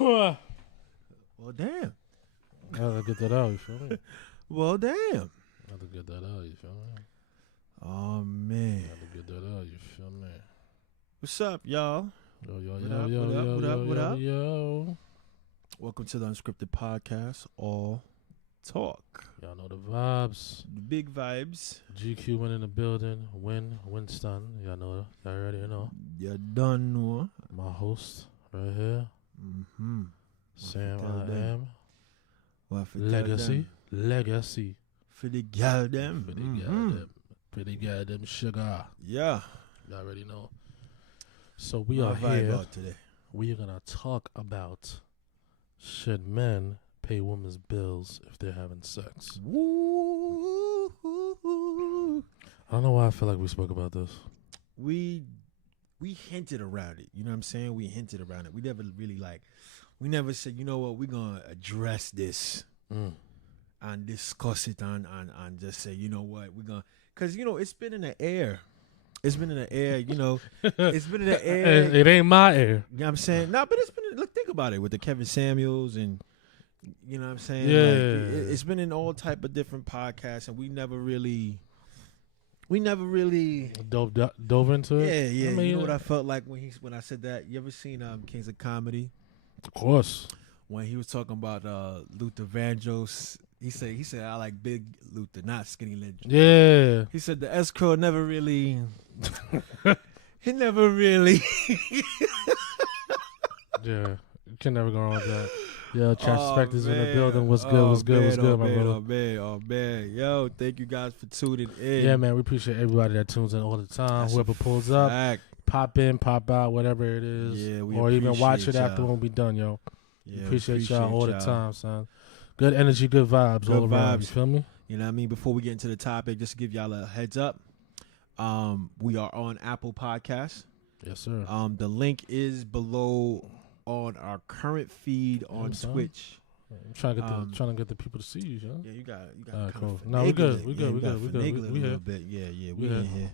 Well, damn. I gotta get that out, you feel me? Well, damn. I gotta get that out, you feel me? Oh, man. I gotta get that out, you feel me? What's up, y'all? Yo, What up? yo. Welcome to the Unscripted Podcast, All Talk. Y'all know the vibes. The big vibes. GQ went in the building. Winston. Y'all know. Y'all already know. You done know. My host right here. Mm-hmm. Sam I am. What for Legacy. For the gal them. For the goddamn. For the goddamn sugar. Yeah. Y'all already know. So we are vibe here. out today. We are gonna talk about should men pay women's bills if they're having sex. Woo. I don't know why I feel like we spoke about this. We hinted around it. You know what I'm saying? We hinted around it. We never really we never said, you know what, we're gonna address this and discuss it and just say, you know what, we're gonna, because it's been in the air. It's been in the air, It's been in the air. It ain't my air. You know what I'm saying? No, but it's been, look, think about it with the Kevin Samuels and, you know what I'm saying? Yeah. It's been in all type of different podcasts, and we never really dove into it. Yeah. I mean, you know what I felt like when I said that? You ever seen Kings of Comedy? Of course. When he was talking about Luther Vandross, he said I like big Luther, not skinny Luther. Yeah. He said the escrow never really. He never really. Yeah. You can never go wrong with that. Yo, Trash Specters in the man. building. What's good, my brother? Oh man. Yo, thank you guys for tuning in. Yeah, man, we appreciate everybody that tunes in all the time. That's Whoever pulls up, pop in, pop out, whatever it is. Yeah, we or even watch it appreciate after y'all. when we done, yo. Yeah, appreciate y'all all the y'all. time, son. Good energy, good vibes Good all around. vibes. You feel me? You know what I mean? Before we get into the topic, just to give y'all a heads up, we are on Apple Podcasts. Yes, sir. The link is below on our current feed on Twitch. I'm trying to get the people to see you, yo. Yeah, you got Alright, kind of cool. No, we good. We finagle good. it We a little here. bit. Yeah, we We in here. here. You know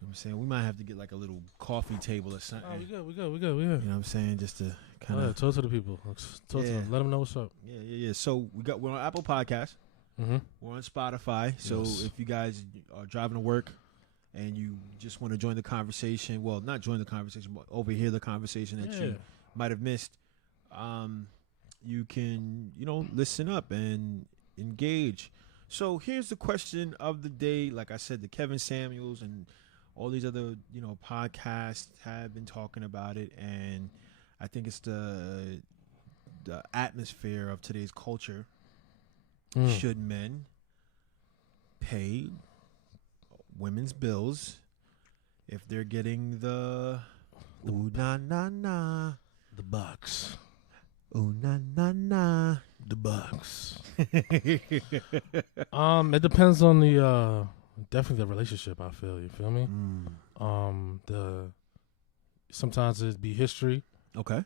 what I'm saying? We might have to get like a little coffee table or something. Oh, we good. We here. You know what I'm saying? Just to kind of Talk to the people. Talk to them. Let them know what's up. Yeah. So we're on Apple Podcasts. Mm-hmm. We're on Spotify. So Yes. if you guys are driving to work and you just want to join the conversation, well, not join the conversation, but overhear the conversation that you might have missed, you can, listen up and engage. So here's the question of the day. Like I said, the Kevin Samuels and all these other, podcasts have been talking about it, and I think it's the atmosphere of today's culture. Should men pay women's bills if they're getting the ooh na na na, The box. ooh na na na, The box. It depends on the definitely the relationship. I feel you feel me. Sometimes it be history. Okay.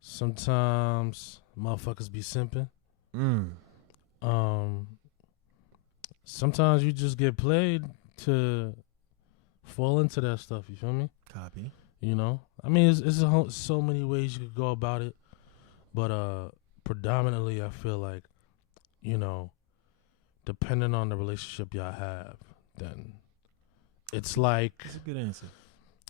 Sometimes motherfuckers be simping. Sometimes you just get played to fall into that stuff. You feel me? Copy. I mean, it's so many ways you could go about it, but predominantly, I feel like, depending on the relationship y'all have, then it's like. That's a good answer.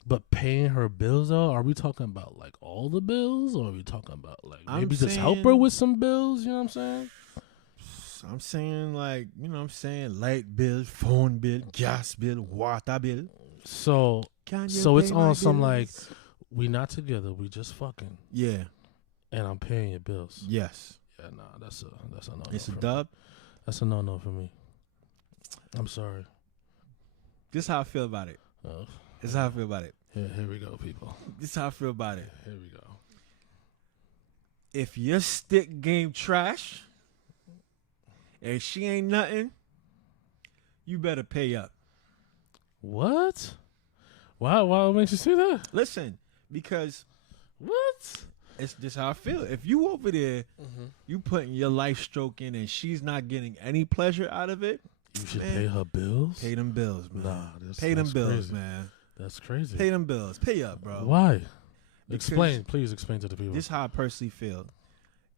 But paying her bills, though, are we talking about like all the bills, or are we talking about like maybe just help her with some bills? You know what I'm saying? I'm saying light bill, phone bill, gas bill, water bill. So it's on some like, we not together, we just fucking. Yeah. And I'm paying your bills. Yes. Yeah, nah, that's a no. It's a dub. That's a no for me. I'm sorry. This is how I feel about it. This is how I feel about it. Here we go, people. This is how I feel about it. Here we go. If your stick game trash and she ain't nothing, you better pay up. What? Why makes you say that? Listen, because what? It's just how I feel. If you over there, you putting your life stroke in and she's not getting any pleasure out of it, you should pay her bills. Pay them bills, man. Nah, pay them bills, crazy. man. That's crazy. Pay them bills. Pay up, bro. Why? Because Please explain to the people. This is how I personally feel.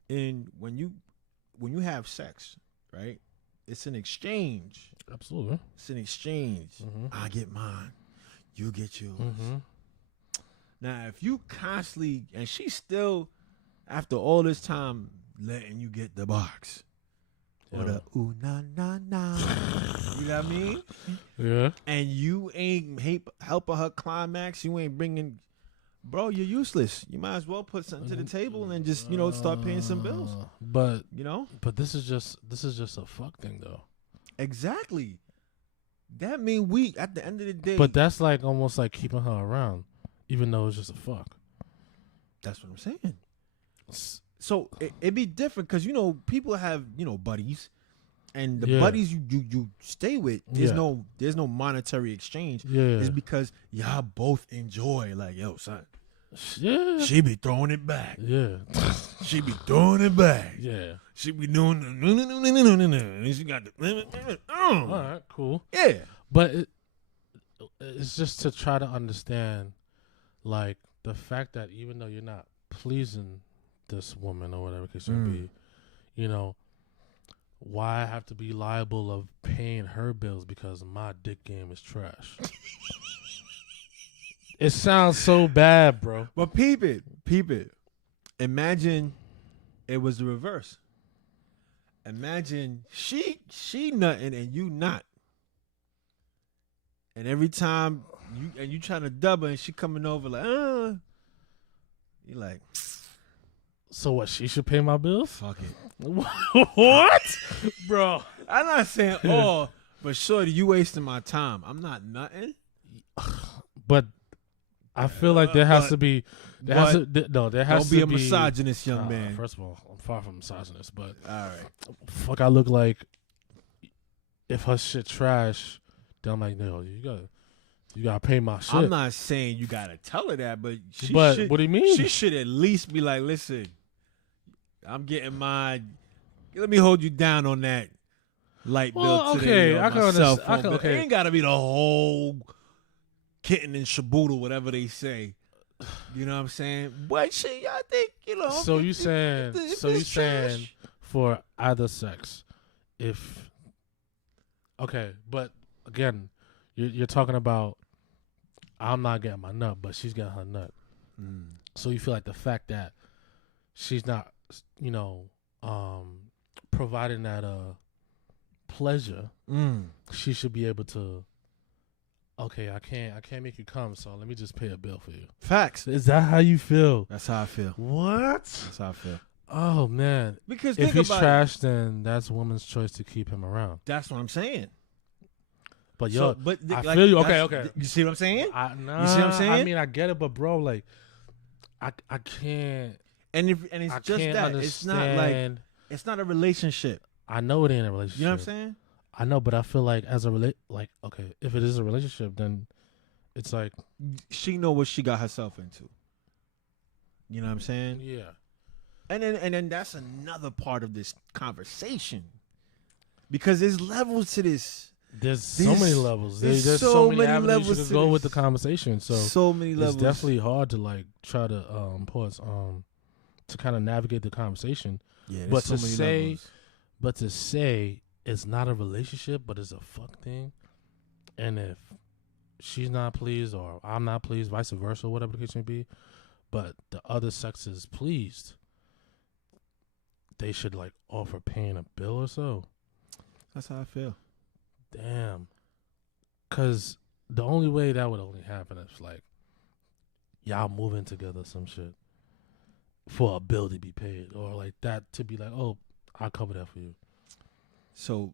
when you have sex, right? It's an exchange. Absolutely. It's an exchange. I get mine, you get yours. Now, if you constantly, and she's still, after all this time, letting you get the box. Or the ooh na na na. You know what I mean? Yeah. And you ain't helping her climax. You ain't bringing, bro, you're useless. You might as well put something to the table and just, start paying some bills. But But this is just a fuck thing though. Exactly. That mean we at the end of the day. But that's like almost like keeping her around, even though it's just a fuck. That's what I'm saying. So it'd be different because people have buddies, and the buddies you stay with, there's no monetary exchange. Yeah, it's because y'all both enjoy. Like, yo, son, she be throwing it back. Yeah, she be throwing it back. Yeah, she be doing and she got the. All right, cool. Yeah, but it's just to try to understand, like the fact that even though you're not pleasing this woman or whatever case may be, why I have to be liable of paying her bills because my dick game is trash? It sounds so bad, bro. But peep it. Imagine it was the reverse. Imagine she nutting and you not. And every time you trying to double and she coming over like, you like, so what? She should pay my bills? Fuck it. What? Bro. I'm not saying all, but shorty, you wasting my time. I'm not nutting. But I feel like there has to be. There has to be. Don't be a misogynist, young man. First of all, I'm far from misogynist, but all right. Fuck, I look like if her shit trash, then I'm like, no, you gotta pay my shit. I'm not saying you gotta tell her that, but what do you mean? She should at least be like, listen, I'm getting my. Let me hold you down on that light bill today. Okay, I can understand. Okay, it ain't gotta be the whole kitten and shaboodle, whatever they say. You know what I'm saying? But I think So you saying for either sex, if but again, you're talking about I'm not getting my nut, but she's getting her nut. So you feel like the fact that she's not, providing that pleasure, she should be able to. Okay, I can't make you come, so let me just pay a bill for you. Facts. Is that how you feel? That's how I feel. What? That's how I feel. Oh man. Because if he's trash, then that's a woman's choice to keep him around. That's what I'm saying. But I feel you. Okay. You see what I'm saying? You see what I'm saying? I mean, I get it, but bro, like, I can't. And it's just that understand. It's not like it's not a relationship. I know it ain't a relationship. You know what I'm saying? I know, but I feel like if it is a relationship, then it's like she know what she got herself into. You know what I'm saying? Yeah. And then that's another part of this conversation, because there's levels to this. There's so many levels. There's so many avenues you could go with the conversation. So many levels. It's definitely hard to like try to to kind of navigate the conversation. Yeah. But to say it's not a relationship, but it's a fuck thing, and if she's not pleased or I'm not pleased, vice versa, whatever the case may be, but the other sex is pleased, they should like offer paying a bill or so. That's how I feel. Damn. Because the only way that would only happen is like y'all moving together some shit for a bill to be paid, or like that to be like, oh, I'll cover that for you. So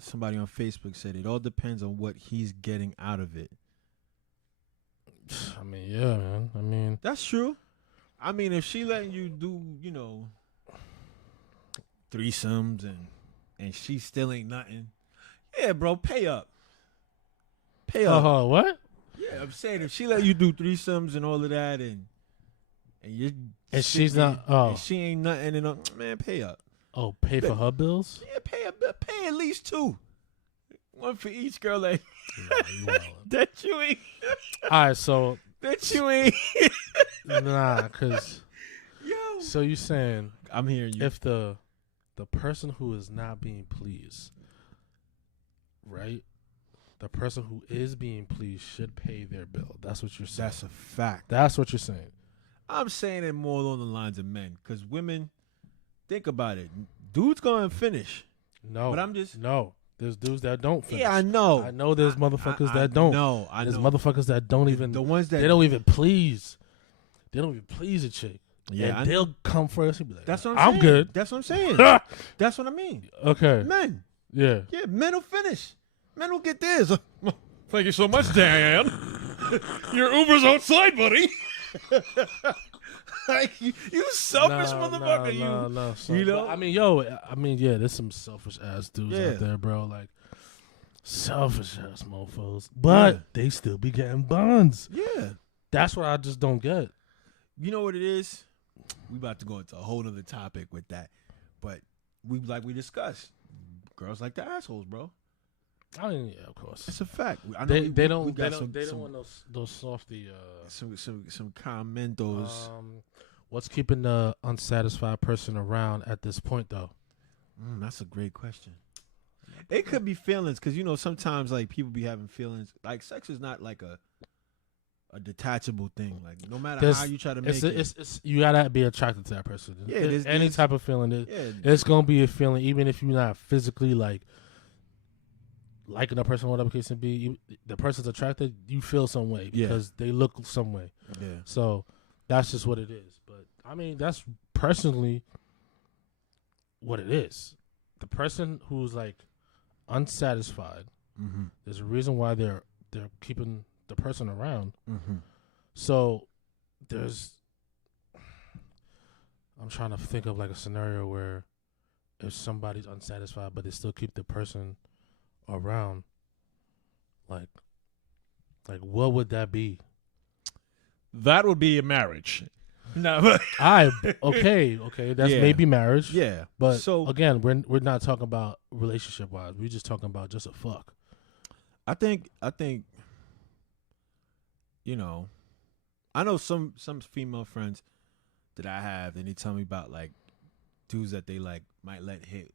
somebody on Facebook said it all depends on what he's getting out of it. I mean, yeah, man. I mean, that's true. I mean, if she letting you do, threesomes and she still ain't nothing, yeah, bro, pay up. Pay up. What? Yeah, I'm saying if she let you do threesomes and all of that, and she's not, and she ain't nothing, and man, pay up. Oh, pay for her bills? Yeah, pay at least 2. One for each girl that you ain't. All right, so that you ain't. nah, cause So you saying I'm hearing you. if the person who is not being pleased, right? The person who is being pleased should pay their bill. That's what you're saying. That's a fact. That's what you're saying. I'm saying it more along the lines of men, because women, think about it. Dudes gonna finish. No, but I'm just no. There's dudes that don't finish. Yeah, I know. I know there's motherfuckers that don't. No, I know. There's motherfuckers that don't even. The ones that they don't even please. They don't even please a chick. Yeah, and they'll come first and be like, that's what I'm saying. good. That's what I'm saying. That's what I mean. Okay. Men. Yeah. Yeah, men will finish. Men will get theirs. Thank you so much, Dan. Your Uber's outside, buddy. Like you selfish motherfucker. No. You know. But, yeah. There's some selfish ass dudes out there, bro. Like selfish ass mofos, but they still be getting buns. Yeah. That's what I just don't get. You know what it is? We about to go into a whole other topic with that, but we discussed. Girls like the assholes, bro. I mean, yeah, of course. It's a fact. I know they don't want those softy. Some commentos. What's keeping the unsatisfied person around at this point, though? That's a great question. It could be feelings, because sometimes like people be having feelings. Like sex is not like a detachable thing. Like no matter how you try to make it's you gotta be attracted to that person. Yeah, any type of feeling. It's gonna be a feeling, even if you're not physically like liking a person, whatever case it be. The person's attracted, you feel some way because they look some way. Yeah. So that's just what it is. But I mean, that's personally what it is. The person who's like unsatisfied. Mm-hmm. There's a reason why they're keeping the person around. Mm-hmm. So I'm trying to think of like a scenario where if somebody's unsatisfied but they still keep the person around, like what would that be? That would be a marriage. No, okay, that's maybe marriage. Yeah, but so again, we're not talking about relationship wise. We're just talking about just a fuck. I think I know some female friends that I have, and they tell me about like dudes that they like might let hit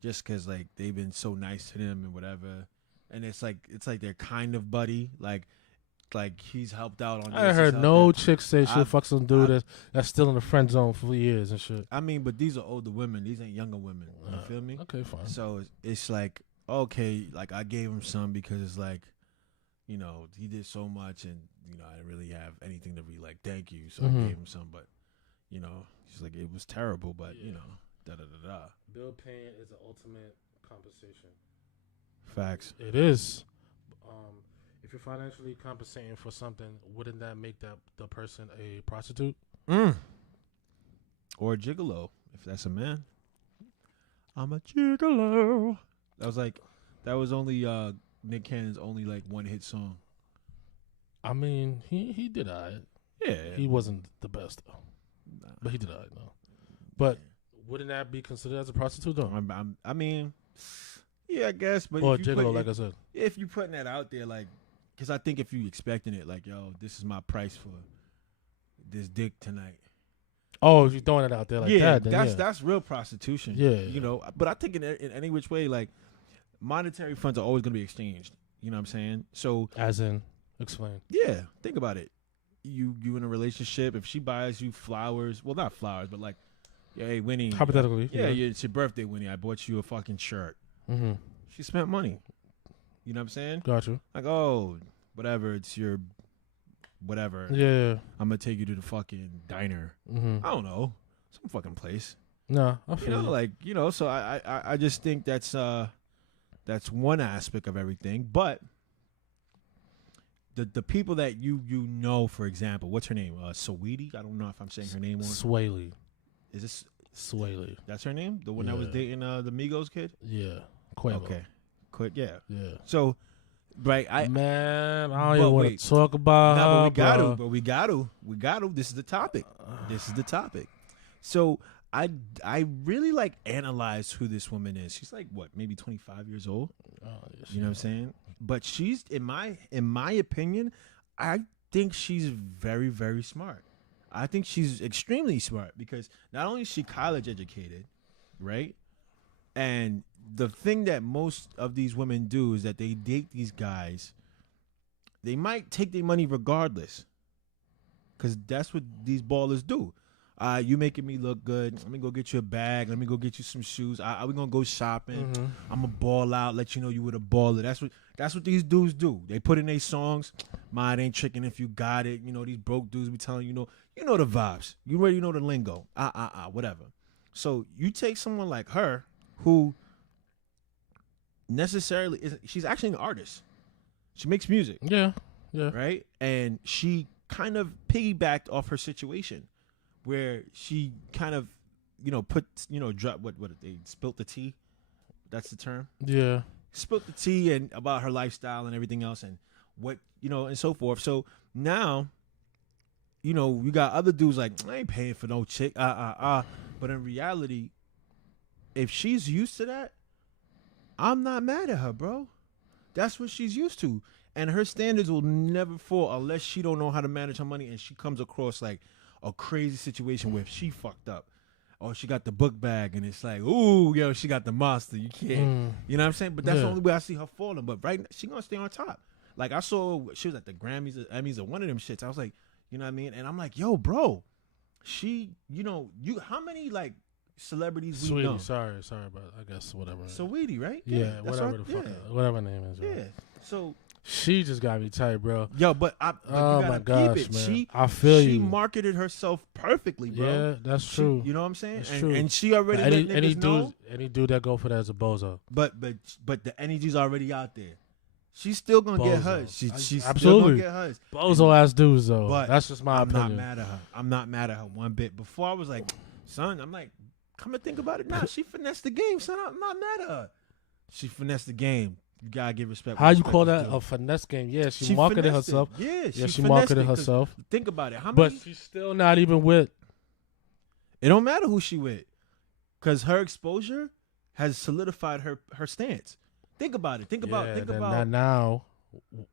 just because like they've been so nice to them and whatever, and it's like their kind of buddy, like he's helped out on. I heard no chick say she'll fuck some dude that's still in the friend zone for years and shit. I mean, but these are older women; these ain't younger women. You feel me? Okay, fine. So it's like okay, like I gave him some because it's like, he did so much, and I didn't really have anything to be like thank you, so I gave him some. But she's like it was terrible, but da da da da. Bill paying is the ultimate compensation. Facts. It is. If you're financially compensating for something, wouldn't that make the person a prostitute? Or a gigolo, if that's a man. I'm a gigolo. That was only Nick Cannon's only like one hit song. I mean, he did alright. Yeah. He wasn't the best though. Nah. But he did alright though. But wouldn't that be considered as a prostitute though? I mean, yeah, I guess. But or a gigolo, like I said. If you putting that out there, like, because I think if you expecting it, like, yo, this is my price for this dick tonight. Oh, if you're throwing it out there like that, then that's real prostitution. Yeah. But I think in any which way, like, monetary funds are always going to be exchanged. You know what I'm saying? So, as in, explain. Yeah, think about it. You in a relationship, if she buys you flowers, well, not flowers, but like, hey, Winnie. Hypothetically. It's your birthday, Winnie. I bought you a fucking shirt. Mm-hmm. She spent money. You know what I'm saying? Gotcha. Like, oh, whatever, it's your whatever. Yeah. I'm going to take you to the fucking diner. Mm-hmm. I don't know. Some fucking place. No, I feel so I just think that's one aspect of everything. But the people that you for example, what's her name? Saweetie? I don't know if I'm saying her name wrong. Swaley. Is this Swaley? That's her name? The one that was dating the Migos kid? Yeah. Quavo. Okay. Yeah. Yeah. So, right, I don't even want to talk about. No, but we got to. This is the topic. So I really like analyze who this woman is. She's like what, maybe 25 years old. Oh, yes, you know what I'm saying? But she's in my opinion, I think she's very, very smart. I think she's extremely smart because not only is she college educated, right? And the thing that most of these women do is that they date these guys. They might take their money regardless, because that's what these ballers do. You making me look good. Let me go get you a bag. Let me go get you some shoes. We gonna go shopping. Mm-hmm. I'm a ball out. Let you know you with a baller. That's what these dudes do. They put in their songs. Mine ain't tricking if you got it. You know these broke dudes be telling you know the vibes. You already know the lingo. Whatever. So you take someone like her who necessarily she's actually an artist. She makes music. Yeah. Yeah. Right? And she kind of piggybacked off her situation where she kind of, drop what they spilt the tea. That's the term. Yeah. Spilt the tea and about her lifestyle and everything else and what, and so forth. So now, you got other dudes like, I ain't paying for no chick. But in reality, if she's used to that, I'm not mad at her, bro. That's what she's used to. And her standards will never fall unless she don't know how to manage her money and she comes across like a crazy situation where she fucked up. Or she got the book bag and it's like, ooh, yo, she got the monster. You can't. You know what I'm saying? But that's the only way I see her falling. But right now, she gonna stay on top. Like I saw she was at the Grammys, Emmys, or one of them shits. I was like, you know what I mean? And I'm like, yo, bro, she, how many like celebrities we know? Sorry, but I guess whatever. Saweetie, right? Yeah, whatever the fuck, whatever her name is. Right? Yeah. So she just got me tight, bro. Yo, but you gotta my gosh, peep it. Man. I feel you. She marketed herself perfectly, bro. Yeah, that's true. You know what I'm saying? That's true. And she already let niggas know. Any dude that go for that is a bozo. But the energy's already out there. She's still gonna get hers. She's absolutely still gonna get hers. Bozo ass dudes though. But that's just my opinion. I'm not mad at her. I'm not mad at her one bit. Before I was like, son, I'm like, come and think about it. Nah, she finessed the game, son. I'm not mad at her. She finessed the game. You gotta give respect. How you call that a finesse game? Yeah, she marketed herself. Yeah, she marketed herself. Think about it. But she's still not even with. It don't matter who she with, cause her exposure has solidified her stance. Think about it. Think about. Now,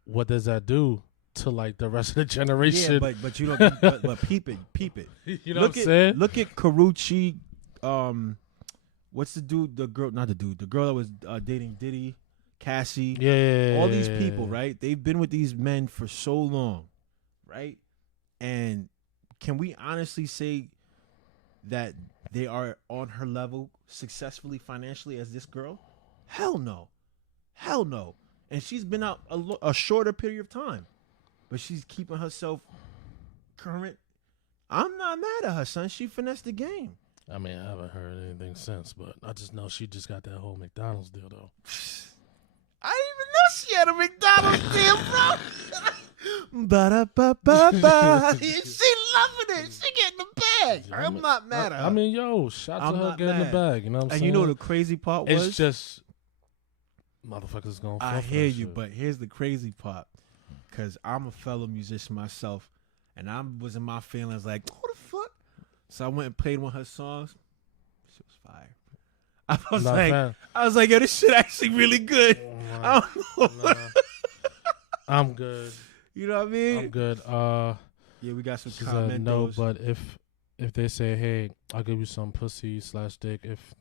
what does that do to like the rest of the generation? Yeah, but you don't. but peep it. You know what I'm saying? Look at Karrueche. What's the dude? The girl, not the dude. The girl that was dating Diddy. Cassie, all these people, right? They've been with these men for so long, right? And can we honestly say that they are on her level successfully financially as this girl? Hell no. And she's been out a shorter period of time, but she's keeping herself current. I'm not mad at her, son. She finessed the game. I mean, I haven't heard anything since, but I just know she just got that whole McDonald's deal, though. I didn't even know she had a McDonald's deal, bro. Ba-da-ba-ba-ba. She loving it. She getting the bag. I'm not mad at her. I mean, yo, shout to her getting the bag. You know what I'm saying? And you know the crazy part was? It's just motherfuckers going to I hear you, but here's the crazy part. Because I'm a fellow musician myself, and I was in my feelings like, who the fuck? So I went and played one of her songs. She was fire. I was like, yo, this shit actually really good. I don't know. I'm good. You know what I mean? I'm good. Yeah, we got some comments. No, but if they say, hey, I'll give you some pussy / dick if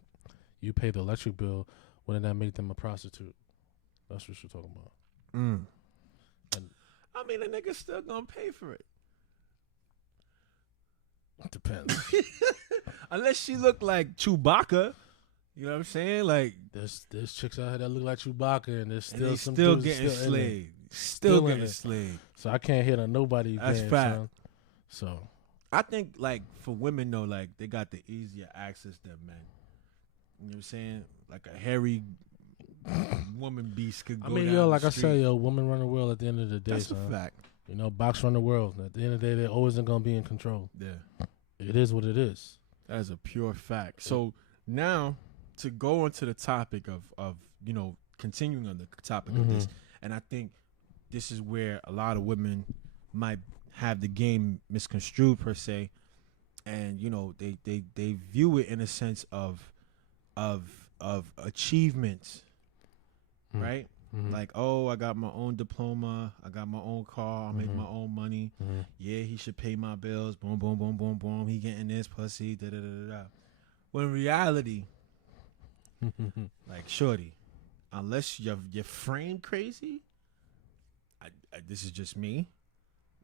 you pay the electric bill, wouldn't that make them a prostitute? That's what you're talking about. And I mean, a nigga's still gonna pay for it. Depends. Unless she look like Chewbacca. You know what I'm saying? Like there's chicks out here that look like Chewbacca, and there's still some still dudes getting slayed. Still getting slayed. So I can't hit on nobody. That's fact. So I think like for women though, like they got the easier access than men. You know what I'm saying? Like a hairy woman beast could go. I mean, down yo, like the I street. said, yo, women run the world at the end of the day. That's a fact. You know, box run the world. At the end of the day, they're always gonna be in control. Yeah, it is what it is. That is a pure fact. So now to go into the topic of continuing on the topic of this, and I think this is where a lot of women might have the game misconstrued per se, and they view it in a sense of achievements, right? Like, oh, I got my own diploma. I got my own car. I make my own money. Yeah, he should pay my bills. Boom, boom, boom, boom, boom. He getting this pussy. Da da da da. When in reality, like, shorty, unless you're framed crazy, this is just me.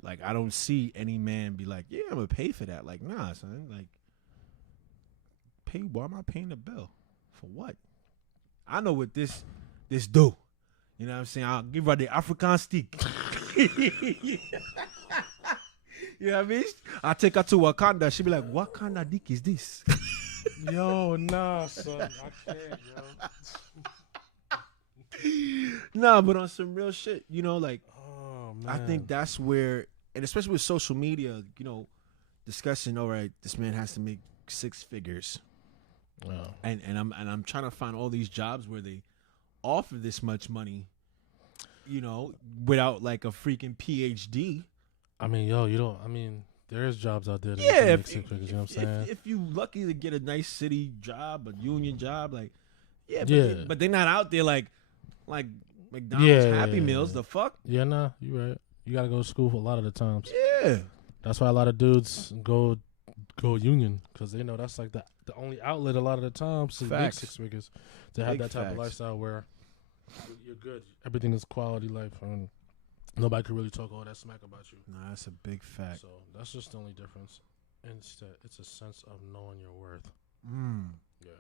Like, I don't see any man be like, yeah, I'm gonna pay for that. Like, nah, son. Like, pay. Why am I paying the bill? For what? I know what this do. You know what I'm saying? I'll give her the African stick. You know what I mean? I take her to Wakanda. She be like, what kind of dick is this? Yo, nah, son. I can't, yo. Nah, but on some real shit, you know, like, Oh, man. I think that's where, and especially with social media, you know, discussing, all right, this man has to make 6 figures. Oh. And I'm trying to find all these jobs where they offer this much money, you know, without like a freaking PhD. I mean, there's jobs out there that Yeah, make 6 figures, you know what I'm saying? If you lucky to get a nice city job, a union job, like, yeah, but they're not out there like McDonald's Happy Meals. The fuck? Yeah, nah, you right. You gotta go to school for a lot of the times. Yeah. That's why a lot of dudes go union, because they know that's like the only outlet a lot of the times to make 6 figures, to have that type of lifestyle where you're good. Everything is quality life, and nobody can really talk all that smack about you. Nah, that's a big fact. So that's just the only difference. Instead, it's a sense of knowing your worth. Yeah.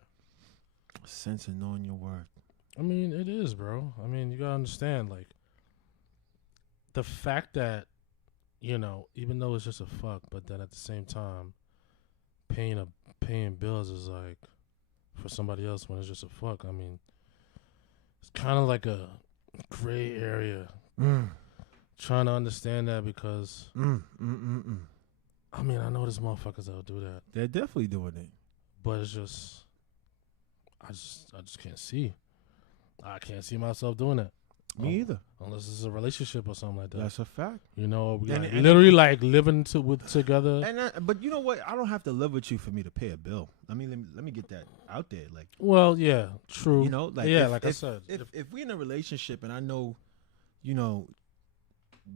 A sense of knowing your worth. I mean, it is, bro. I mean, you gotta understand, like, the fact that, you know, even though it's just a fuck, but then at the same time, paying bills is like for somebody else when it's just a fuck. I mean, it's kind of like a gray area. Trying to understand that, because I mean, I know there's motherfuckers that'll do that. They're definitely doing it, but it's just, I just can't see. I can't see myself doing that. Me either. Unless it's a relationship or something like that. That's a fact. You know, we And literally like living together. But you know what? I don't have to live with you for me to pay a bill. I mean, let me get that out there. Like, well, yeah, true. You know, like, yeah, like I said, if we're in a relationship and I know, you know,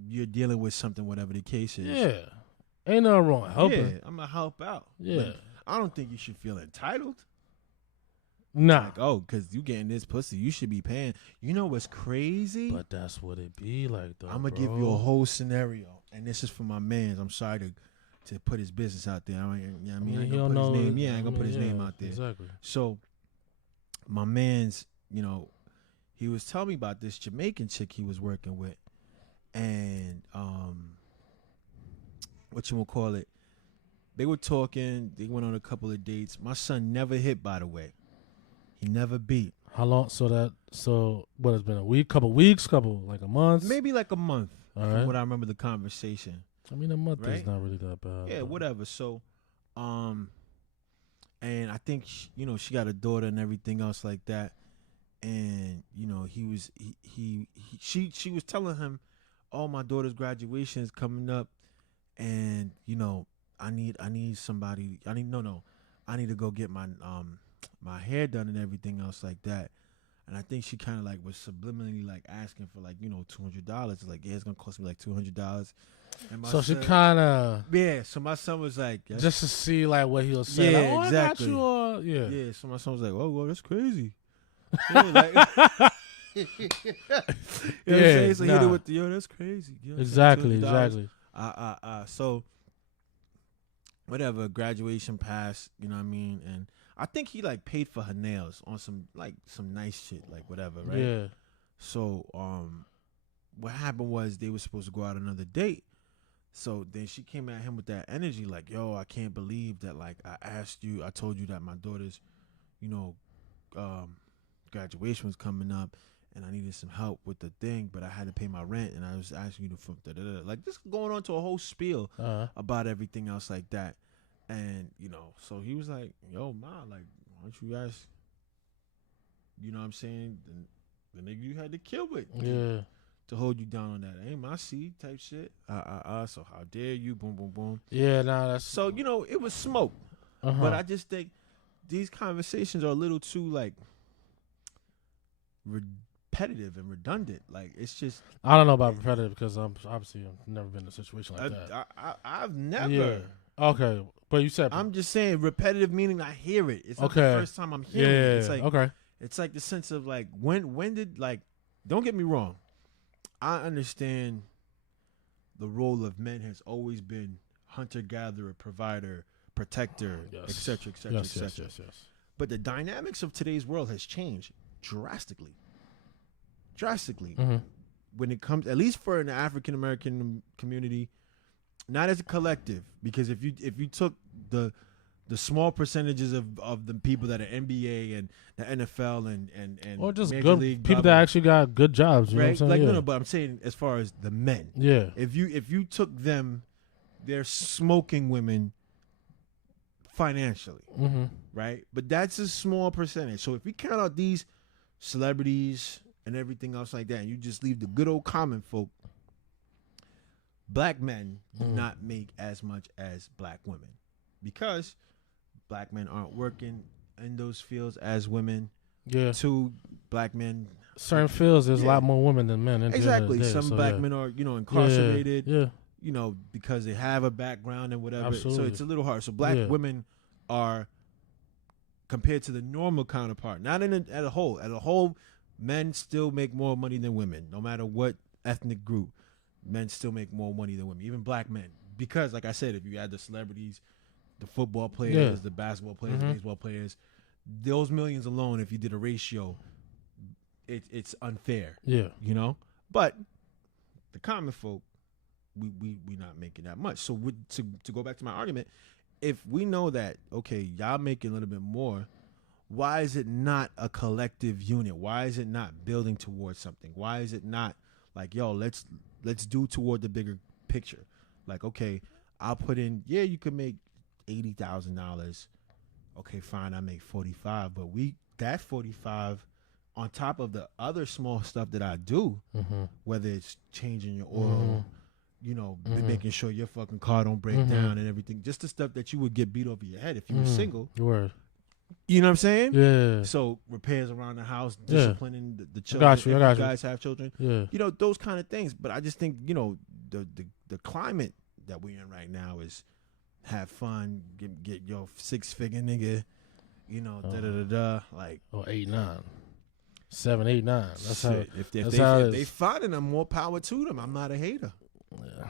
you're dealing with something, whatever the case is. Yeah, ain't nothing wrong helping. Yeah, I'm gonna help out. Yeah, but I don't think you should feel entitled. Nah. Like, oh, because you getting this pussy, you should be paying. You know what's crazy? But that's what it be like, though. I'm going to give you a whole scenario. And this is for my mans. I'm sorry to put his business out there. I ain't going to put his name. Yeah, I ain't going to put his name out there. Exactly. So, my mans, you know, he was telling me about this Jamaican chick he was working with. And, they were talking. They went on a couple of dates. My son never hit, by the way. He never beat. How long? So what has been a week, like a month? Maybe like a month. All from right. what I remember the conversation. I mean, a month right? is not really that bad. Yeah, whatever. So, and I think she got a daughter and everything else like that. And you know, she was telling him, "Oh, my daughter's graduation is coming up, and you know, I need somebody. I need to go get my my hair done and everything else like that." And I think she kind of like was subliminally like asking for like, $200. It's like, yeah, it's gonna cost me like $200. And so she kind of So my son was like, just to see like what he'll say. Yeah, like, oh, exactly. I got you, Yeah. So my son was like, oh, well, that's crazy. Yeah, like, you know what I'm saying? So he hit it with the, that's crazy. Exactly. So whatever, graduation passed, you know what I mean? And I think he like paid for her nails on some nice shit, like whatever, right? Yeah. So what happened was they were supposed to go out another date. So then she came at him with that energy, like, yo, I can't believe that, like, I told you that my daughter's, graduation was coming up and I needed some help with the thing, but I had to pay my rent and I was asking you to like just going on to a whole spiel about everything else like that. And, so he was like, yo, ma, like, why don't you ask, you know what I'm saying, the nigga you had to kill with. Yeah. To hold you down on that. Ain't my seed type shit. So how dare you, boom, boom, boom. Yeah, that's... So, it was smoke. But I just think these conversations are a little too, like, repetitive and redundant. Like it's just. I don't know about repetitive because I've never been in a situation like that. I've never. Yeah. Okay, but you said I'm just saying repetitive meaning I hear it. It's not the first time I'm hearing it. It's like It's like the sense of like when did like. Don't get me wrong. I understand the role of men has always been hunter-gatherer, provider, protector, etc., etc., etc. But the dynamics of today's world has changed drastically. Mm-hmm. When it comes, at least for an African American community, not as a collective, because if you took the small percentages of the people that are NBA and the NFL and or just Major good League, people that actually got good jobs, you know what I'm saying? Like yeah. no, but I'm saying as far as the men, if you took them, they're smoking women financially, right? But that's a small percentage. So if we count out these celebrities and everything else like that, and you just leave the good old common folk, black men do not make as much as black women because black men aren't working in those fields as women. Yeah. Two, black men. Certain fields, there's a lot more women than men. Exactly. Some black men are, incarcerated. Because they have a background and whatever. Absolutely. So it's a little hard. So black women are, compared to the normal counterpart, not at a whole, men still make more money than women, no matter what ethnic group. Men still make more money than women, even black men. Because, like I said, if you add the celebrities, the football players, the basketball players, the baseball players, those millions alone, if you did a ratio, it's unfair. Yeah. But the common folk, we not making that much. So to go back to my argument, if we know that, okay, y'all making a little bit more, why is it not a collective unit? Why is it not building towards something? Why is it not like, yo, let's do toward the bigger picture? Like, okay, I'll put in, you could make $80,000. Okay, fine, I make 45, but that 45 on top of the other small stuff that I do, whether it's changing your oil, making sure your fucking car don't break down and everything, just the stuff that you would get beat over your head if you were single. Word. You know what I'm saying? Yeah. So repairs around the house, disciplining the children. I got you. If you guys have children. Yeah. Those kind of things. But I just think, the climate that we're in right now is have fun, get your 6-figure nigga, like 8, 9, 7, 8, 9. That's shit. If they finding them, more power to them. I'm not a hater. Yeah.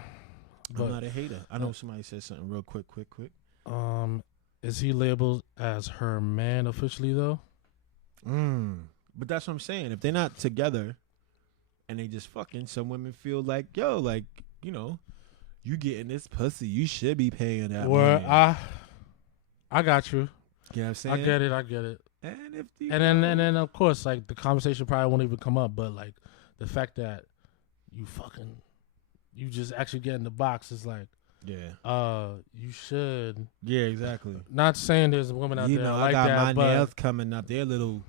I'm not a hater. I know somebody said something real quick. Is he labeled as her man officially though? But that's what I'm saying. If they're not together and they just fucking, some women feel like, yo, like, you getting this pussy, you should be paying that money. I got you. You know what I'm saying? I get it. And then of course, like, the conversation probably won't even come up, but like the fact that you just actually get in the box is like, you should. Yeah, exactly. Not saying there's a woman out there like that, I got my but nails coming up. They're little.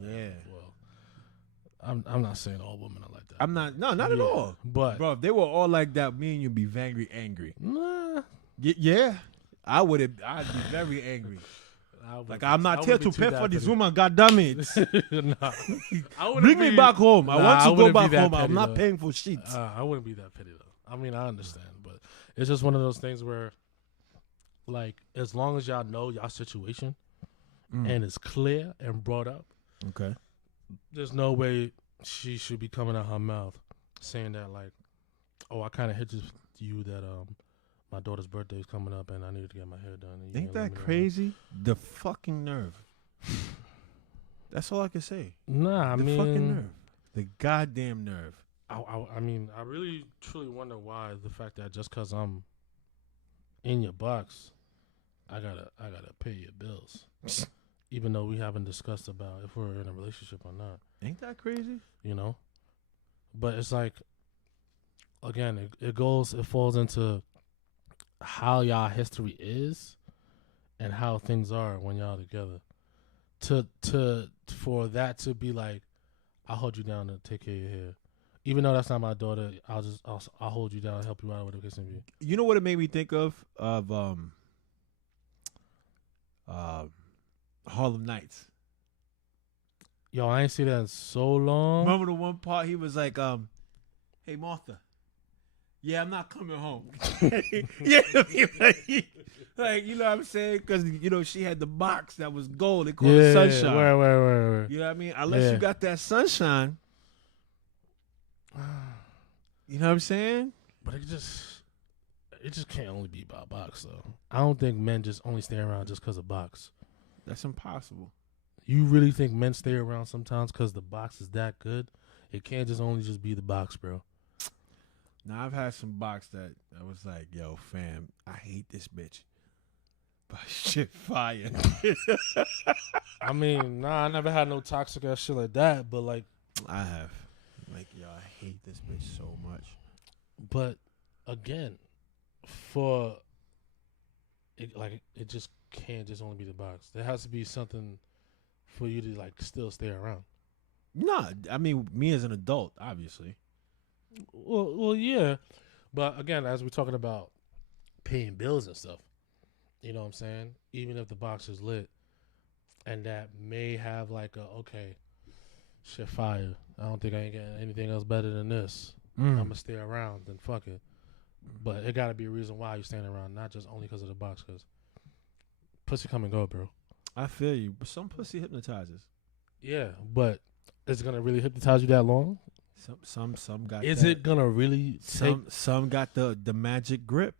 Yeah. Well, I'm not saying all women are like that. I'm not. No, not at all. But bro, if they were all like that, me and you'd be very angry. Nah. Yeah. I'd be very angry. Like, I'm not here to pay for this woman, goddammit. Bring me back home. I want to go back home. I'm not paying for shit. I wouldn't be that petty, though. I mean, I understand, but it's just one of those things where, like, as long as y'all know y'all situation and it's clear and brought up, okay, there's no way she should be coming out her mouth saying that, like, oh, I kind of hit you that my daughter's birthday is coming up and I need to get my hair done. And ain't that crazy? The fucking nerve. That's all I can say. Nah, I mean, the fucking nerve. The goddamn nerve. I mean, I really, truly wonder why the fact that just because I'm in your box, I gotta pay your bills, even though we haven't discussed about if we're in a relationship or not. Ain't that crazy? But it's like, again, it falls into how y'all history is and how things are when y'all together. For that to be like, I'll hold you down to take care of your hair. Even though that's not my daughter, I'll hold you down and help you out, whatever the case may be. You know what it made me think of Harlem Nights. Yo, I ain't see that in so long. Remember the one part he was like, "Hey Martha, yeah, I'm not coming home." Yeah, like, you know what I'm saying? Because she had the box that was gold. They called it sunshine. Where. You know what I mean? Unless you got that sunshine. You know what I'm saying? But it just can't only be about box though. I don't think men just only stay around just because of box. That's impossible. You really think men stay around sometimes because the box is that good? It can't just only just be the box, bro. Now, I've had some box that I was like, yo, fam, I hate this bitch. But shit fire. I mean, I never had no toxic ass shit like that, but like. I have. Like, yo, I hate this bitch so much. But, again, it just can't just only be the box. There has to be something for you to, like, still stay around. Nah, I mean, me as an adult, obviously. Well, yeah. But, again, as we're talking about paying bills and stuff, you know what I'm saying? Even if the box is lit, and that may have, like, okay, shit fire. I don't think I ain't getting anything else better than this. I'm going to stay around, then fuck it. But it got to be a reason why you're staying around, not just only because of the box, because pussy come and go, bro. I feel you. But some pussy hypnotizes. Yeah, but is it going to really hypnotize you that long? Some got Is that. it going to really Some got the magic grip.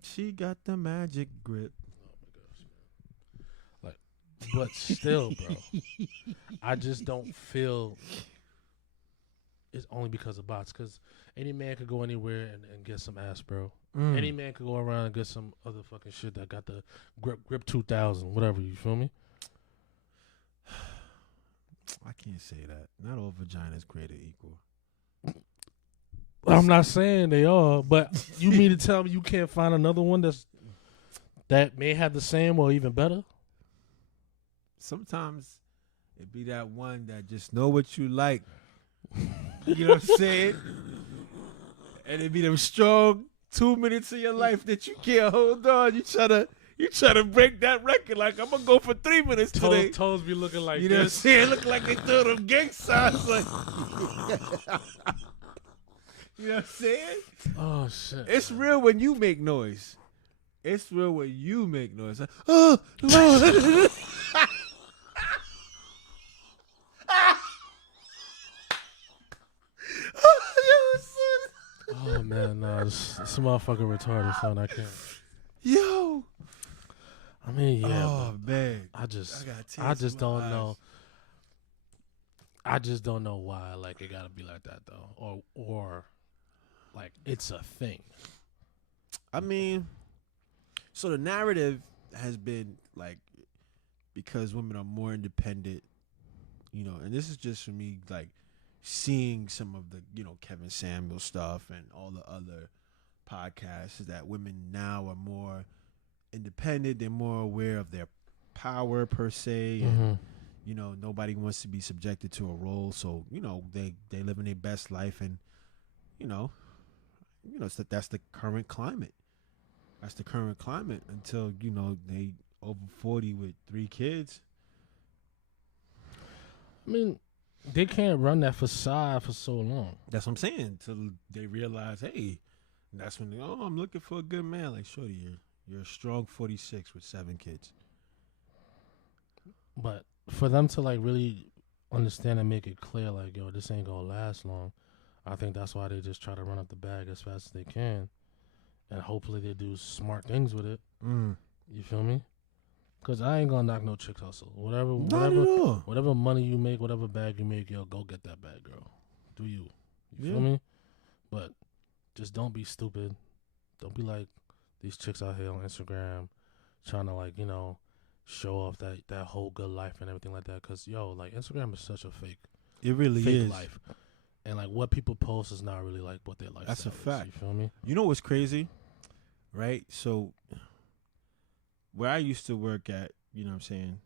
She got the magic grip. Oh, my gosh, man. But still, bro, I just don't feel it's only because of bots. Because any man could go anywhere and get some ass, bro. Any man could go around and get some other fucking shit that got the grip 2000, whatever. You feel me? I can't say that. Not all vaginas created equal. I'm not saying they are, but you mean to tell me you can't find another one that may have the same or even better? Sometimes it be that one that just know what you like. You know what I'm saying? And it be them strong 2 minutes of your life that you can't hold on. You try to break that record. Like, I'm gonna go for 3 minutes today. Toes be looking like you know this. what I'm saying? Look like they throw them gang signs. Like, you know what I'm saying? Oh shit! It's real when you make noise. It's real when you make noise. Like, oh Lord. Oh man, no, this motherfucker retarded, son. I can't. Yo. I mean, yeah. Oh man. I just don't know. I just don't know why, like, it gotta be like that though, or like it's a thing. I mean, so the narrative has been like because women are more independent, and this is just for me, like seeing some of the Kevin Samuel stuff and all the other podcasts, is that women now are more independent. They're more aware of their power per se, and nobody wants to be subjected to a role. So they live in their best life, and that's the current climate. That's the current climate until they over 40 with 3 kids. I mean, they can't run that facade for so long. That's what I'm saying. Until they realize, hey, that's when I'm looking for a good man. Like, shorty, you're a strong 46 with 7 kids. But for them to like really understand and make it clear, like, yo, this ain't gonna last long, I think that's why they just try to run up the bag as fast as they can, and hopefully they do smart things with it. You feel me? Because I ain't gonna knock no chick's hustle. Whatever money you make, whatever bag you make, yo, go get that bag, girl. Do you? You feel me? But just don't be stupid. Don't be like these chicks out here on Instagram trying to, like, show off that whole good life and everything like that. Because, yo, like, Instagram is such a fake. It really fake is. Life. And, like, what people post is not really, like, what their life is. That's a fact. You feel me? You know what's crazy? Right? So, where I used to work at, you know what I'm saying,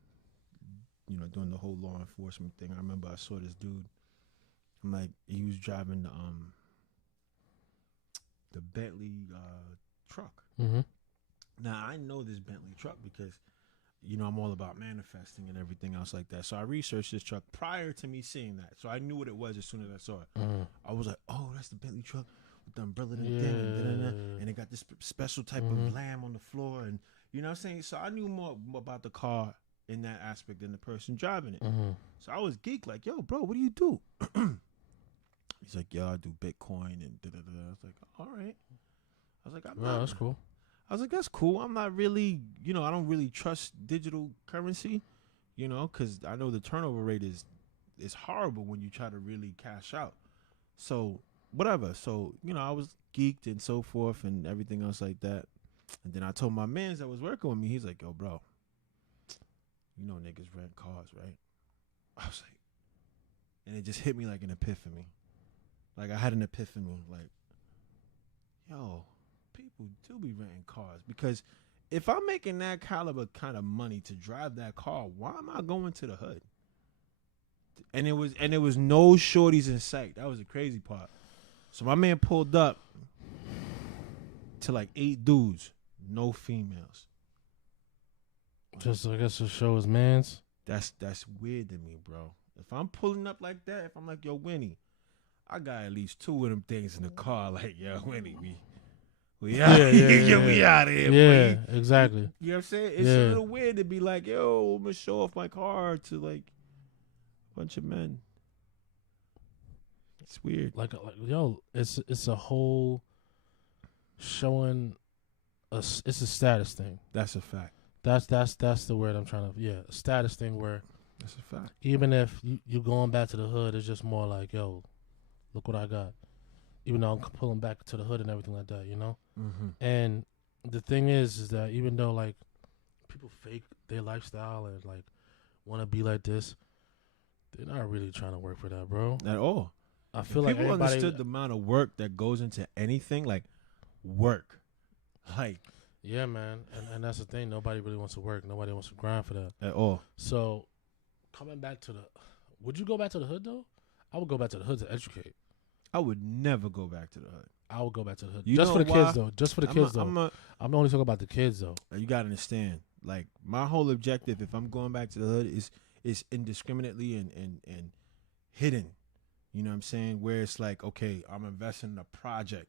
doing the whole law enforcement thing, I remember I saw this dude. I'm like, he was driving the Bentley truck. Mm-hmm. Now, I know this Bentley truck because, you know, I'm all about manifesting and everything else like that. So I researched this truck prior to me seeing that. So I knew what it was as soon as I saw it. I was like, oh, that's the Bentley truck with the umbrella and the thing. And it got this special type of lamb on the floor. And you know what I'm saying? So I knew more about the car in that aspect than the person driving it. So I was geeked like, yo, bro, what do you do? He's like, yo, I do Bitcoin and da-da-da. I was like, all right. I was like, that's cool. I was like, that's cool. I'm not really, you know, I don't really trust digital currency, you know, because I know the turnover rate is horrible when you try to really cash out. So, whatever. So, you know, I was geeked and so forth and everything else like that. And then I told my mans that was working with me, he's like, yo, bro, you know niggas rent cars, right? I was like, and it just hit me like an epiphany. Like, I had an epiphany, like, yo, people do be renting cars, because if I'm making that caliber kind of money to drive that car, why am I going to the hood? And it was no shorties in sight. That was the crazy part. So my man pulled up to like 8 dudes, no females. Just, I guess, to show his mans. That's weird to me, bro. If I'm pulling up like that, if I'm like, yo, Winnie, I got at least 2 of them things in the car. Like, yo, Winnie, we out here. We out here. Yeah, boy. exactly. You know what I'm saying? It's a little weird to be like, yo, I'm going to show off my car to like a bunch of men. It's weird. Like yo, it's a whole showing it's a status thing. That's a fact. That's the word I'm trying to, a status thing where that's a fact. Even if you going back to the hood, it's just more like, yo, look what I got. Even though I'm pulling back to the hood and everything like that, you know? And the thing is that even though, like, people fake their lifestyle and, like, want to be like this, they're not really trying to work for that, bro. At all. I feel like people understood the amount of work that goes into anything, like, work. Like. Yeah, man. And that's the thing. Nobody really wants to work. Nobody wants to grind for that. At all. So, coming back to would you go back to the hood, though? I would go back to the hood to educate. I would never go back to the hood. I would go back to the hood. You just know for the why? kids, though. Just for the kids, though. I'm only talking about the kids, though. You got to understand. Like, my whole objective, if I'm going back to the hood, is indiscriminately and hidden. You know what I'm saying? Where it's like, okay, I'm investing in a project.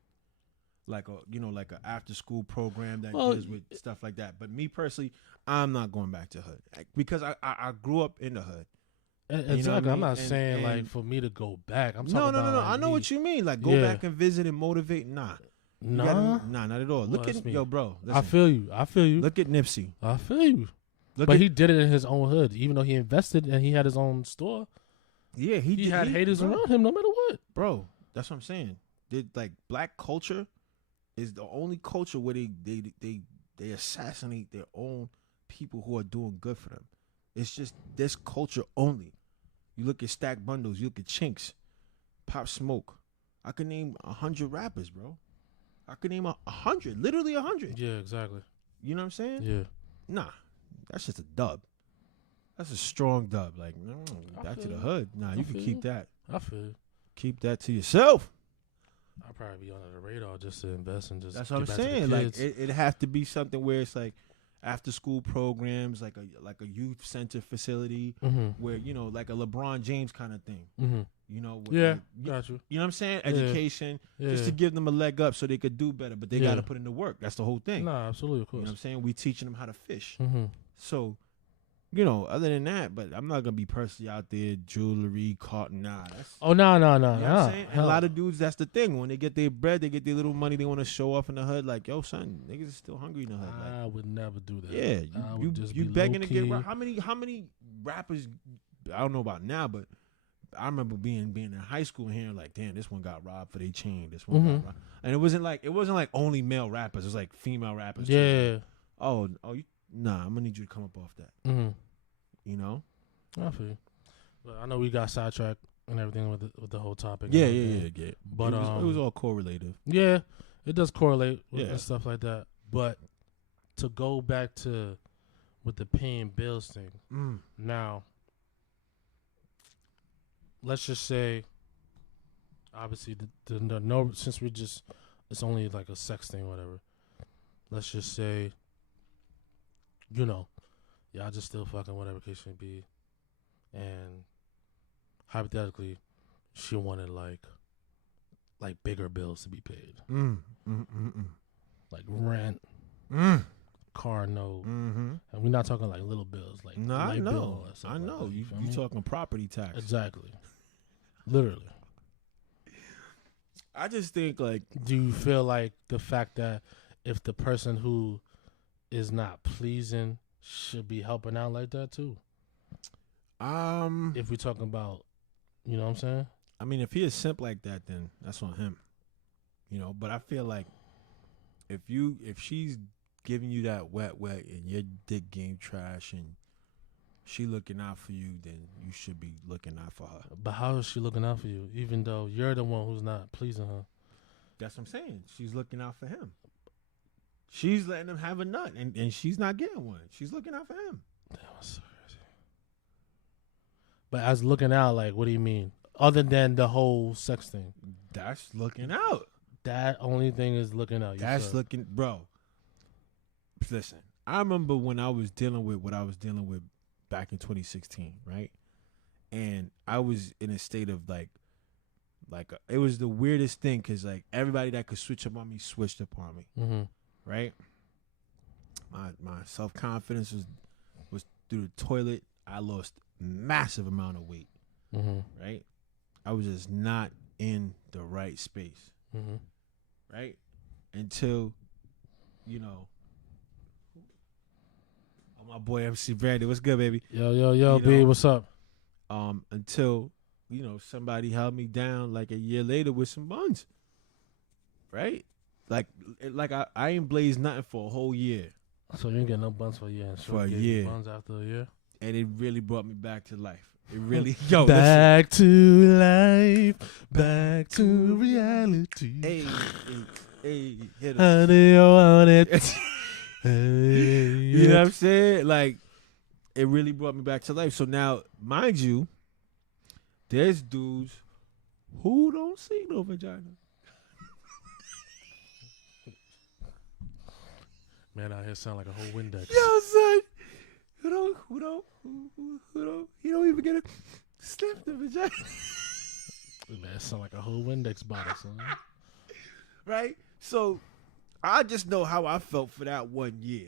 Like an after school program that deals with stuff like that. But me personally, I'm not going back to hood because I grew up in the hood. Exactly. You know I'm not saying like for me to go back. I'm talking about no. I know what you mean. Like go back and visit and motivate. Nah, not at all. Look at yo, bro. Listen, I feel you. Look at Nipsey. I feel you. But he did it in his own hood, even though he invested and he had his own store. Yeah, he had haters around him no matter what. Bro, that's what I'm saying. Like black culture is the only culture where they assassinate their own people who are doing good for them. It's just this culture only. You look at Stack Bundles, you look at Chinks, Pop Smoke. I could name 100 rappers, bro. I could name 100, literally 100. Yeah, exactly. You know what I'm saying? Yeah. Nah, that's just a dub. That's a strong dub. Like, no, back to the hood. Nah, you can keep that. I feel you. Keep that to yourself. I'll probably be under the radar just to invest and just. That's what I'm saying. Like it has to be something where it's like after school programs, like a youth center facility, where like a LeBron James kind of thing. You know. Got you. You know what I'm saying? Education, just to give them a leg up so they could do better, but they got to put in the work. That's the whole thing. Nah, absolutely, of course. You know what I'm saying? We teaching them how to fish. So. Other than that, but I'm not gonna be personally out there jewelry, cotton. Nah, that's no. You know what I'm saying? And a lot of dudes, that's the thing. When they get their bread, they get their little money. They want to show off in the hood. Like, yo, son, niggas is still hungry in the hood. I would never do that. Yeah, you begging to get. How many rappers? I don't know about now, but I remember being in high school and hearing like, damn, this one got robbed for their chain. This one got robbed. And it wasn't like only male rappers. It was like female rappers. Yeah. Too. Nah, I'm gonna need you to come up off that. You know, I feel you. But I know we got sidetracked and everything with the whole topic. Yeah. But it was all correlative. Yeah, it does correlate and stuff like that. But to go back to with the paying bills thing. Now, let's just say, obviously, the no, since it's only like a sex thing, or whatever. Let's just say, y'all just still fucking, whatever case may be, and hypothetically, she wanted like bigger bills to be paid, like rent, car note, and we're not talking like little bills, like no, I know, bill or something I know. like that, You talking property tax? Exactly, literally. I just think like, do you feel like the fact that if the person who is not pleasing should be helping out like that too? If we're talking about, you know what I'm saying? I mean, if he is simp like that, then that's on him. You know, but I feel like if she's giving you that wet and your dick game trash and she looking out for you, then you should be looking out for her. But how is she looking out for you, even though you're the one who's not pleasing her? That's what I'm saying. She's looking out for him. She's letting him have a nut, and she's not getting one. She's looking out for him. That was so crazy. But as looking out, like, what do you mean? Other than the whole sex thing. That's looking out. That only thing is looking out. That's looking, bro. Listen, I remember when I was dealing with what I was dealing with back in 2016, right? And I was in a state of like it was the weirdest thing because like everybody that could switch up on me switched up on me, right? My self confidence was through the toilet. I lost massive amount of weight, right? I was just not in the right space, right? Until, you know, my boy MC Brandy, what's good, baby? Yo, B, what's up? Until, you know, somebody held me down like a year later with some buns, right? Like I ain't blazed nothing for a whole year. So you ain't get no buns for a year. For a year. Buns after a year. And it really brought me back to life. It really, back to life, back to reality. Hey, hit us. How do you want it? You know what I'm saying? Like, it really brought me back to life. So now, mind you, there's dudes who don't see no vagina. Man, out here sound like a whole Windex. Yo, son, who don't even get a sniff the vagina. Man, it sound like a whole Windex bottle, son. Right? So, I just know how I felt for that 1 year.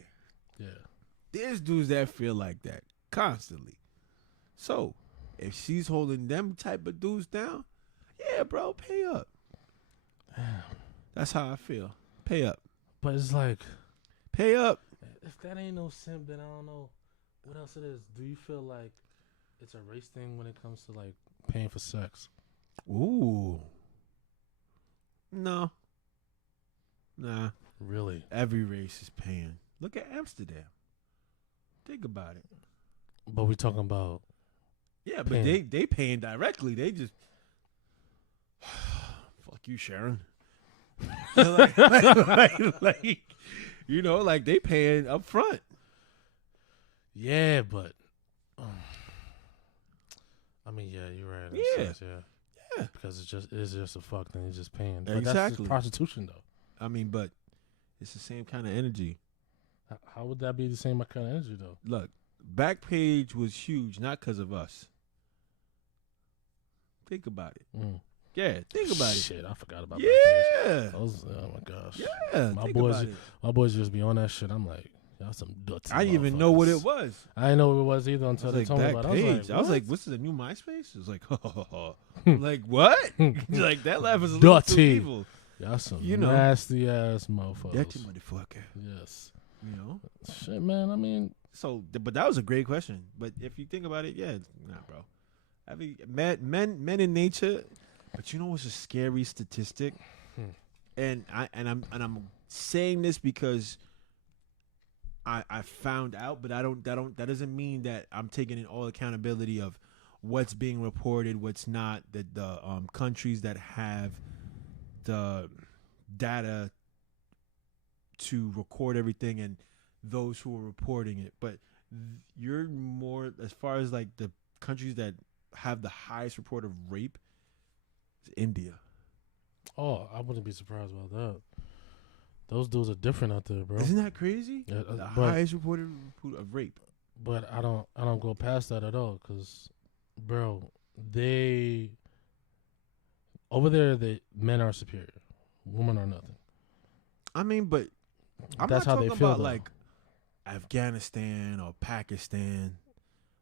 Yeah. There's dudes that feel like that constantly. So, if she's holding them type of dudes down, yeah, bro, pay up. Damn. That's how I feel. Pay up. But it's like, pay up. If that ain't no simp, then I don't know what else it is. Do you feel like it's a race thing when it comes to like paying for sex? Ooh. No. Nah. Really? Every race is paying. Look at Amsterdam. Think about it. But we're talking about. Yeah, but they paying directly. They just. Fuck you, Sharon. like, you know, like they paying up front. Yeah, but. I mean, yeah, you're right. Yeah. Sense, yeah. Because it's just a fuck thing. It's just paying. But Exactly. That's just prostitution, though. I mean, but it's the same kind of energy. How would that be the same kind of energy, though? Look, Backpage was huge, not because of us. Think about it. Yeah, think about it. Shit, I forgot about Backpage. Oh my gosh. Yeah, my boys just be on that shit. I'm like, y'all some dirty. I didn't even know what it was. I didn't know what it was either until they told me about it. I was like, what's the new MySpace? It was like, like what? Like that laugh is a little too evil. Y'all some nasty ass motherfuckers. Dirty motherfucker. Yes. You know? Shit, man. I mean. So, but that was a great question. But if you think about it, yeah, nah, bro. I mean, men in nature. But you know what's a scary statistic? And I'm saying this because I found out, but that doesn't mean that I'm taking in all accountability of what's being reported, what's not. The countries that have the data to record everything and those who are reporting it. But you're more, as far as like the countries that have the highest report of rape, it's India. Oh, I wouldn't be surprised about that. Those dudes are different out there, bro. Isn't that crazy? Yeah, the highest reported of rape. But I don't go past that at all, cause, bro, they over there, the men are superior, women are nothing. I mean, but I'm That's not how they talking feel, about though. like Afghanistan or Pakistan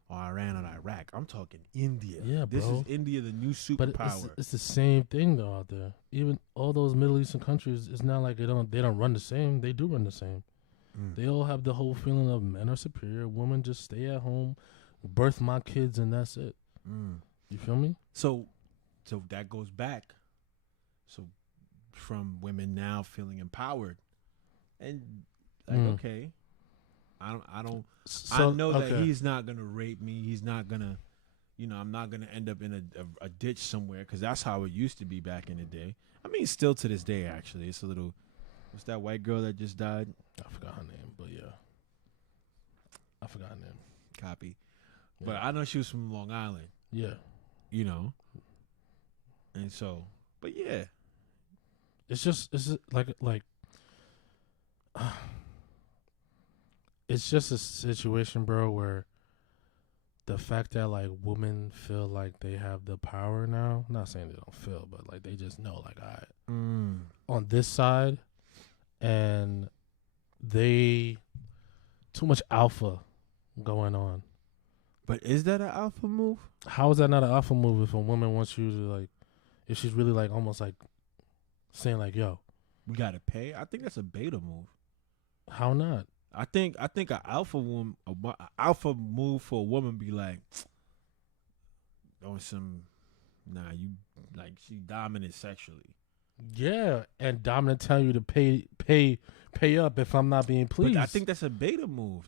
or Iran or Iraq. I'm talking India. Yeah, This bro. is India, the new But superpower. it's the same thing though out there. Even all those Middle Eastern countries, it's not like they don't run the same. They do run the same. Mm. They all have the whole feeling of men are superior. Women just stay at home, birth my kids, and that's it. Mm. You feel me? So that goes back. So from women now feeling empowered, and like, okay, I don't. So, I know that okay. he's not gonna rape me. He's not gonna, I'm not gonna end up in a ditch somewhere, because that's how it used to be back in the day. I mean, still to this day, actually, it's a little. What's that white girl that just died? I forgot her name, but yeah, I forgot her name. Copy. Yeah. But I know she was from Long Island. Yeah, And so, but yeah, it's just like it's just a situation, bro, where the fact that like women feel like they have the power now. I'm not saying they don't feel, but like they just know, like, all right, on this side, and they too much alpha going on. But is that an alpha move? How is that not an alpha move if a woman wants you to, like, if she's really like almost like saying like, yo, We gotta pay. I think that's a beta move. how not? I think an alpha woman, a alpha move for a woman be like, on some, nah, you like, she dominant sexually. Yeah, and dominant tell you to pay up if I'm not being pleased. But I think that's a beta move.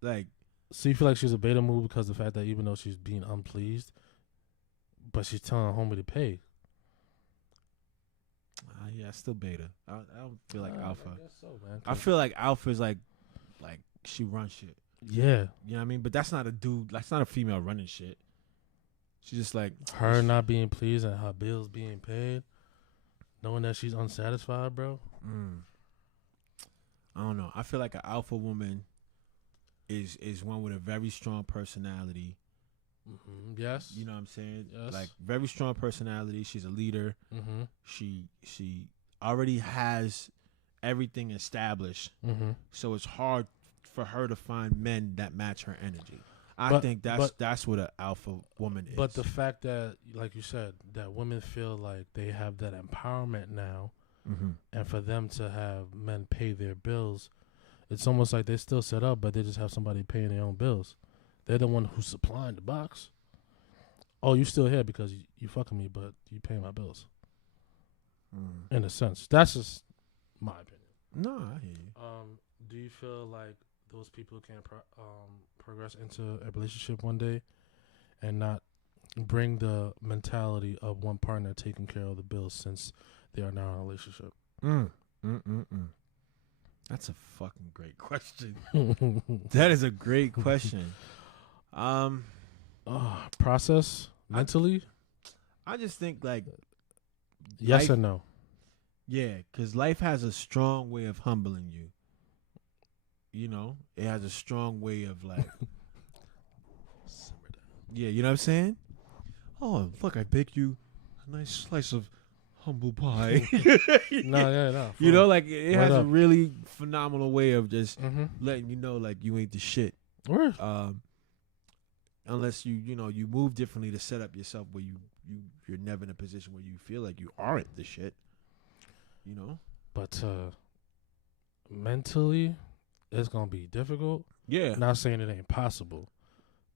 Like, so you feel like she's a beta move because of the fact that even though she's being unpleased, but she's telling homie to pay. yeah, still beta. I don't feel like alpha. I guess so, man. I feel like alpha is like she runs shit. Yeah, You know what I mean? But that's not a dude. That's not a female running shit. She's just like her not being pleased and her bills being paid, knowing that she's unsatisfied, bro. I don't know. I feel like an alpha woman is one with a very strong personality. Mm-hmm. Yes. You know what I'm saying? Yes. Like, very strong personality. She's a leader. Mm-hmm. She already has everything established. Mm-hmm. So it's hard for her to find men that match her energy. I think that's what an alpha woman is. But the fact that, like you said, that women feel like they have that empowerment now, and for them to have men pay their bills, it's almost like they're still set up, but they just have somebody paying their own bills. They're the one who's supplying the box. Oh, you still here because you fucking me, but you pay my bills. In a sense, that's just my opinion. No, I hear you. Do you feel like those people can progress into a relationship one day and not bring the mentality of one partner taking care of the bills since they are now in a relationship? That's a fucking great question. That is a great question. Process mentally? I just think, like, yes life, or no? Yeah, because life has a strong way of humbling you. You know, it has a strong way of, like, yeah, you know what I'm saying? Oh, look, I baked you a nice slice of humble pie. No. You know, like, it has a up. really phenomenal way of just letting you know, like, you ain't the shit. Word. Unless you move differently to set up yourself where you're never in a position where you feel like you aren't the shit. You know? But mentally, it's gonna be difficult. Yeah. Not saying it ain't possible,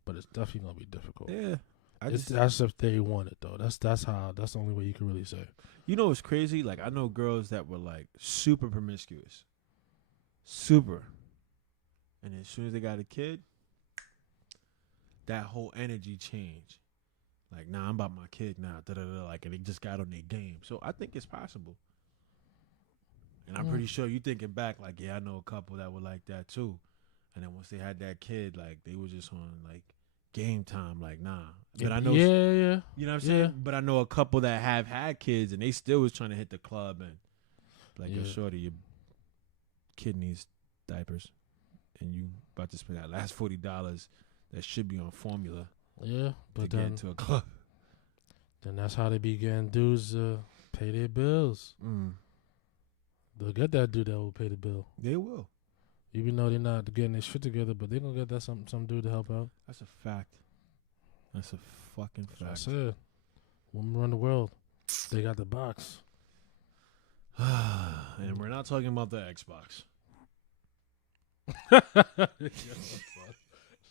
but it's definitely gonna be difficult. Yeah. That's if they want it though. That's the only way you can really say. You know what's crazy? Like, I know girls that were like super promiscuous. Super. And as soon as they got a kid, that whole energy changed. Like, nah, I'm about my kid now. Like, and they just got on their game. So I think it's possible. And I'm pretty sure you thinking back, like, yeah, I know a couple that were like that too. And then once they had that kid, like, they were just on, like, game time. Like, nah. But I know, yeah. you know what I'm saying? Yeah. But I know a couple that have had kids and they still was trying to hit the club and, like, yo, shorty, your kid needs diapers. and you about to spend that last $40 that should be on formula. Yeah, but to then get into a club. Then that's how they be getting dudes to pay their bills. They'll get that dude that will pay the bill. They will. Even though they're not getting their shit together, but they're going to get that some dude to help out. That's a fact. That's a fucking fact. That's what I said. Women run the world. They got the box. And we're not talking about the Xbox.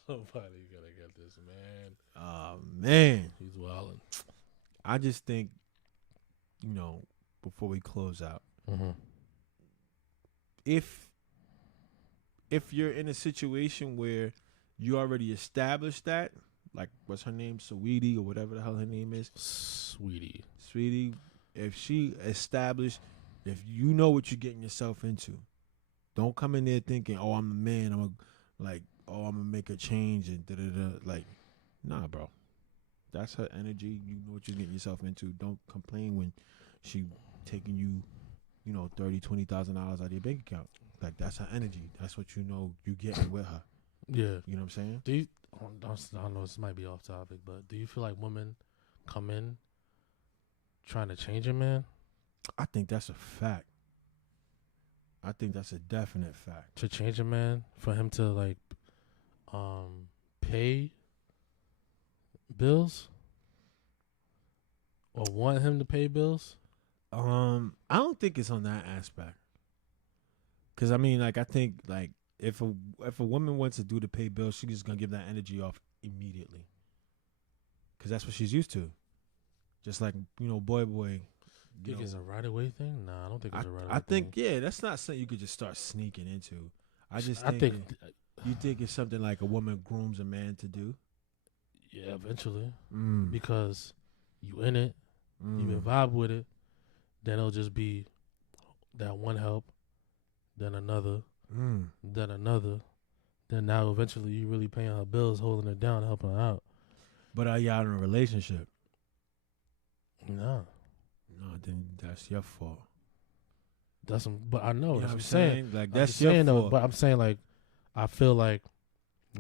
Somebody gotta get this, man. Oh, man. He's wildin'. I just think, before we close out, if you're in a situation where you already established that, like, what's her name? Sweetie, or whatever the hell her name is. Sweetie. If she established, if you know what you're getting yourself into, don't come in there thinking, oh, I'm a man. I'm gonna make a change and da-da-da. Like, nah, bro. That's her energy. You know what you're getting yourself into. Don't complain when she taking you, $30,000, $20,000 out of your bank account. Like, that's her energy. That's what you know you getting with her. Yeah. You know what I'm saying? I don't know, this might be off topic, but do you feel like women come in trying to change a man? I think that's a fact. I think that's a definite fact. To change a man, for him to, like, pay bills? Or want him to pay bills? I don't think it's on that aspect. Cause I mean, like, I think, like, if a woman wants to do the pay bills, she's just gonna give that energy off immediately. Cause that's what she's used to. Just like, boy. You think it's a right away thing? Nah, I don't think it's a right away thing. I think, yeah, that's not something you could just start sneaking into. I think you think it's something like a woman grooms a man to do? Yeah, eventually. Because you in it, you been vibe with it, then it'll just be that one help, then another, then another. Then now eventually you really paying her bills, holding her down, helping her out. But are y'all in a relationship? No. No, then that's your fault. But I know, that's what I'm saying. saying. Like, that's your fault. Though, but I'm saying, like, I feel like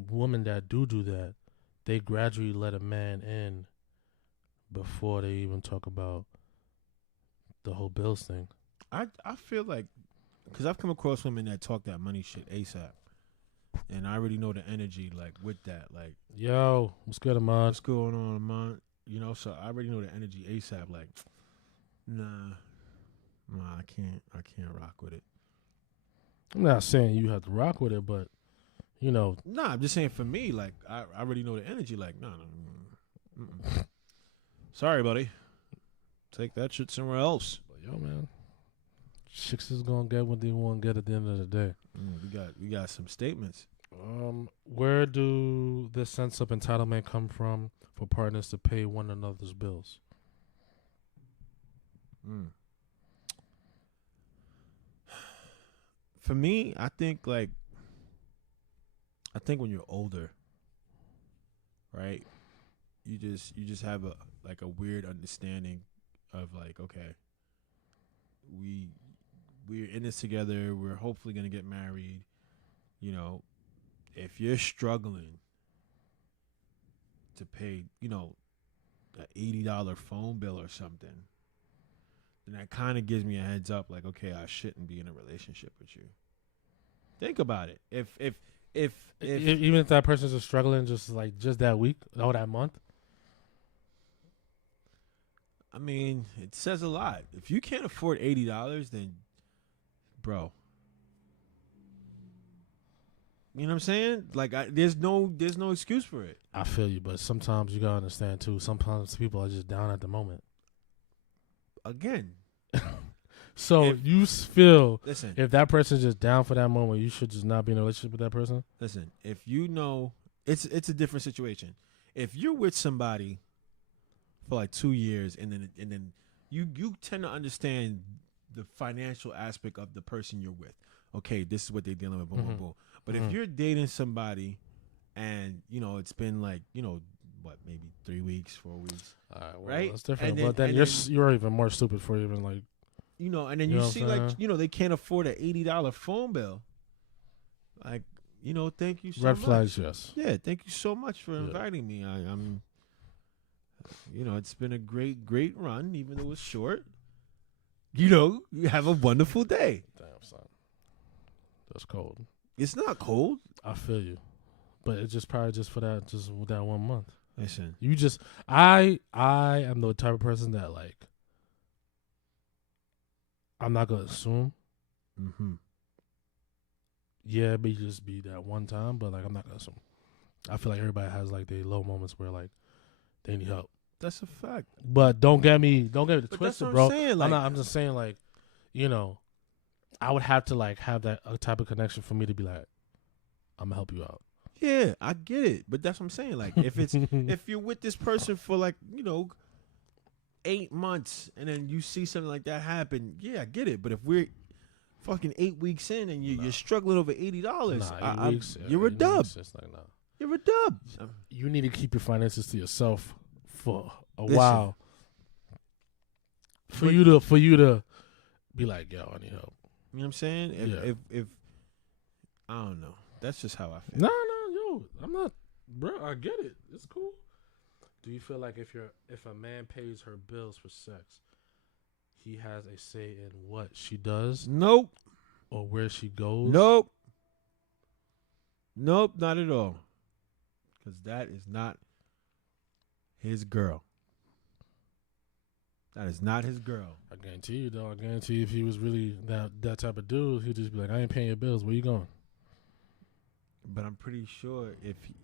women that do that, they gradually let a man in before they even talk about the whole bills thing. I feel like, because I've come across women that talk that money shit ASAP. And I already know the energy, like, with that. Like, yo, what's good, Ahmad? What's going on, Ahmad? So I already know the energy ASAP. Like, nah, I can't rock with it. I'm not saying you have to rock with it, but, Nah, I'm just saying for me, like, I already know the energy. Like, no. Sorry, buddy. Take that shit somewhere else. But yo, man, chicks is gonna get what they want to get at the end of the day. We got some statements. Where do this sense of entitlement come from for partners to pay one another's bills? For me, I think when you're older, right, you just have a weird understanding of, like, okay, we're in this together, we're hopefully gonna get married. If you're struggling to pay, an $80 phone bill or something, then that kind of gives me a heads up, like, okay, I shouldn't be in a relationship with you. Think about it. If Even if that person's just struggling just that week or that month? I mean, it says a lot. If you can't afford $80, then, bro, you know what I'm saying? Like, there's no excuse for it. I feel you, but sometimes you gotta understand too. Sometimes people are just down at the moment. Again. So you feel, listen, if that person's just down for that moment, you should just not be in a relationship with that person? Listen, if you know, it's a different situation. If you're with somebody for like 2 years and then you tend to understand the financial aspect of the person you're with. Okay, this is what they're dealing with, boom, boom, boom. But if you're dating somebody and, it's been like, maybe 3 weeks, 4 weeks. All right, well, right? That's different. But then you're even more stupid for even like, and then you see, like, they can't afford an $80 phone bill. Like, thank you so Red much. flags, yes. Yeah, thank you so much for inviting me. I'm, it's been a great run, even though it's short. You have a wonderful day. Damn, son. That's cold. It's not cold. I feel you. But it's just probably just for that 1 month. Listen. I am the type of person that, like, I'm not going to assume. Mm-hmm. Yeah, it may just be that one time, but, like, I'm not going to assume. I feel like everybody has, like, their low moments where, like, they need help. That's a fact. But don't get me twisted, that's what bro. I'm saying, like, I'm just saying, like, I would have to, like, have that type of connection for me to be like, I'm going to help you out. Yeah, I get it. But that's what I'm saying. Like, if you're with this person for, like, 8 months and then you see something like that happen, yeah, I get it. But if we're fucking 8 weeks in and you're struggling over $80, you're a dub. Like, nah. You're a dub. You need to keep your finances to yourself for a Listen. while. For you to be like, yo, I need help. You know what I'm saying? If I don't know. That's just how I feel. No, yo, I'm not, bro. I get it. It's cool. Do you feel like if a man pays her bills for sex, he has a say in what she does? Nope. Or where she goes? Nope, not at all. Because that is not his girl. That is not his girl. I guarantee you, though. I guarantee you if he was really that type of dude, he'd just be like, I ain't paying your bills. Where you going? But I'm pretty sure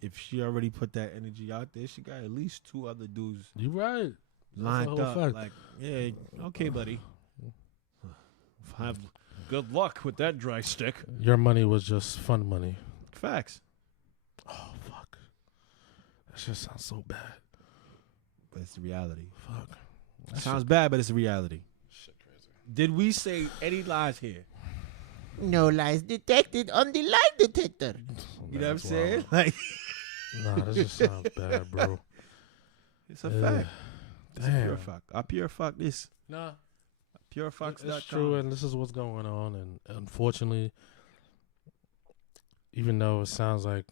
if she already put that energy out there, she got at least 2 other dudes You right. lined up. Fact. Like, yeah, okay, buddy. Have good luck with that dry stick. Your money was just fun money. Facts. Oh, fuck. That just sounds so bad. But it's the reality. Fuck. It sounds bad, but it's the reality. Shit crazy. Did we say any lies here? No lies detected on the lie detector. You know what I'm saying? Like, nah, that just sounds bad, bro. it's a fact. It's a Damn. pure fuck. I pure fuck this. Nah. Purefox.com. It's true, and this is what's going on. And unfortunately, even though it sounds like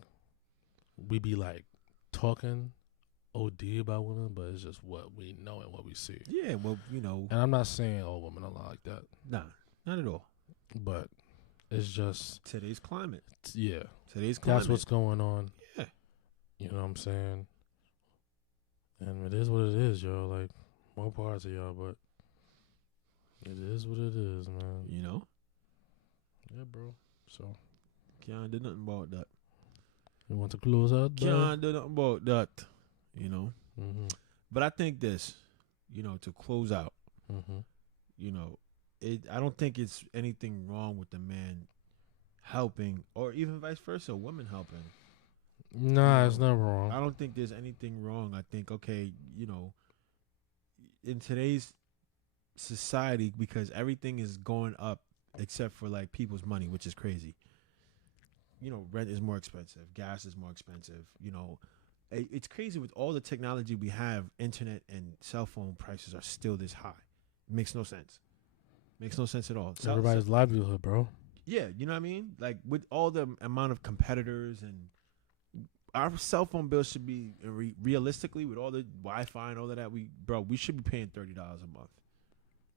we be like talking OD about women, but it's just what we know and what we see. Yeah, well, And I'm not saying all women are like that. Nah, not at all. But it's just Today's climate. Yeah. Today's climate. That's what's going on. Yeah. You know what I'm saying? And it is what it is, yo. Like, more parts of y'all, but it is what it is, man. Yeah, bro. So Can't do nothing about that. you want to close out? Can't do nothing about that. Mm-hmm. But I think this, to close out, Mm-hmm. I don't think it's anything wrong with the man helping, or even vice versa, women helping. Nah, it's not wrong. I don't think there's anything wrong. I think, okay, in today's society, because everything is going up except for like people's money, which is crazy. Rent is more expensive, gas is more expensive. It's crazy with all the technology we have. Internet and cell phone prices are still this high. It makes no sense. Makes no sense at all. Everybody's livelihood, bro. Yeah, you know what I mean? Like, with all the amount of competitors, and our cell phone bill should be realistically, with all the Wi-Fi and all of that, we should be paying $30 a month.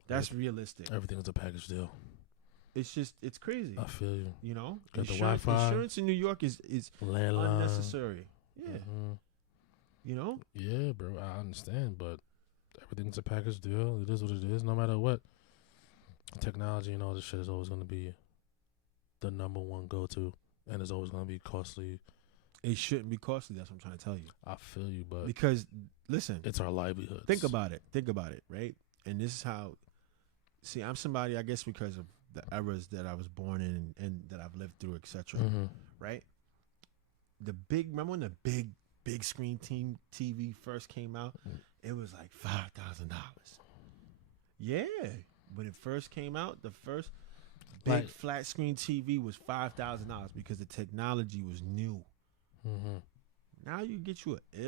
That's realistic. Everything's a package deal. It's crazy. I feel you. Got the Insurance, Wi-Fi. insurance in New York is Landline. unnecessary. Yeah. Mm-hmm. Yeah, bro. I understand, but everything's a package deal. It is what it is. No matter what, technology and all this shit is always going to be the number one go-to, and it's always going to be costly. It shouldn't be costly. That's what I'm trying to tell you. I feel you, but because listen, it's our livelihood. Think about it, right? And this is how. See, I'm somebody, I guess, because of the eras that I was born in and that I've lived through, etc. Mm-hmm. Right? Remember when the big screen TV first came out? It was like $5,000. Yeah, when it first came out, the first big flat screen TV was $5,000 because the technology was new. Mm-hmm. Now you get you a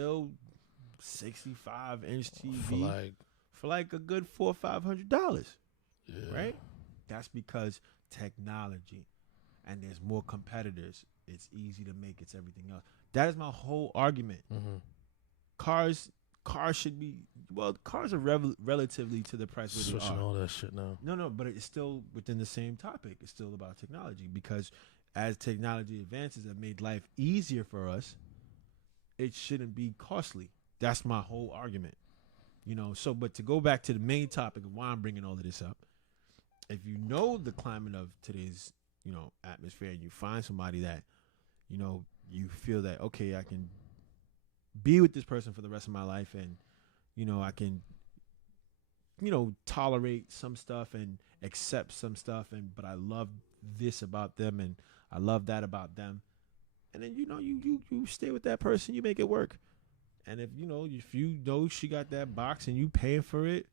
65-inch TV for like a good $400-500. Yeah. Right? That's because technology. and there's more competitors, it's easy to make it's everything else. That is my whole argument. Mm-hmm. Cars should be, cars are relatively to the price where they Switching are. all that shit now. No, but it's still within the same topic. It's still about technology, because as technology advances have made life easier for us, it shouldn't be costly. That's my whole argument. So, but to go back to the main topic of why I'm bringing all of this up, if you know the climate of today's, atmosphere, and you find somebody that, you feel that, okay, I can be with this person for the rest of my life, and, I can, tolerate some stuff and accept some stuff, but I love this about them and I love that about them. And then, you stay with that person, you make it work. And if you know she got that box and you paying for it,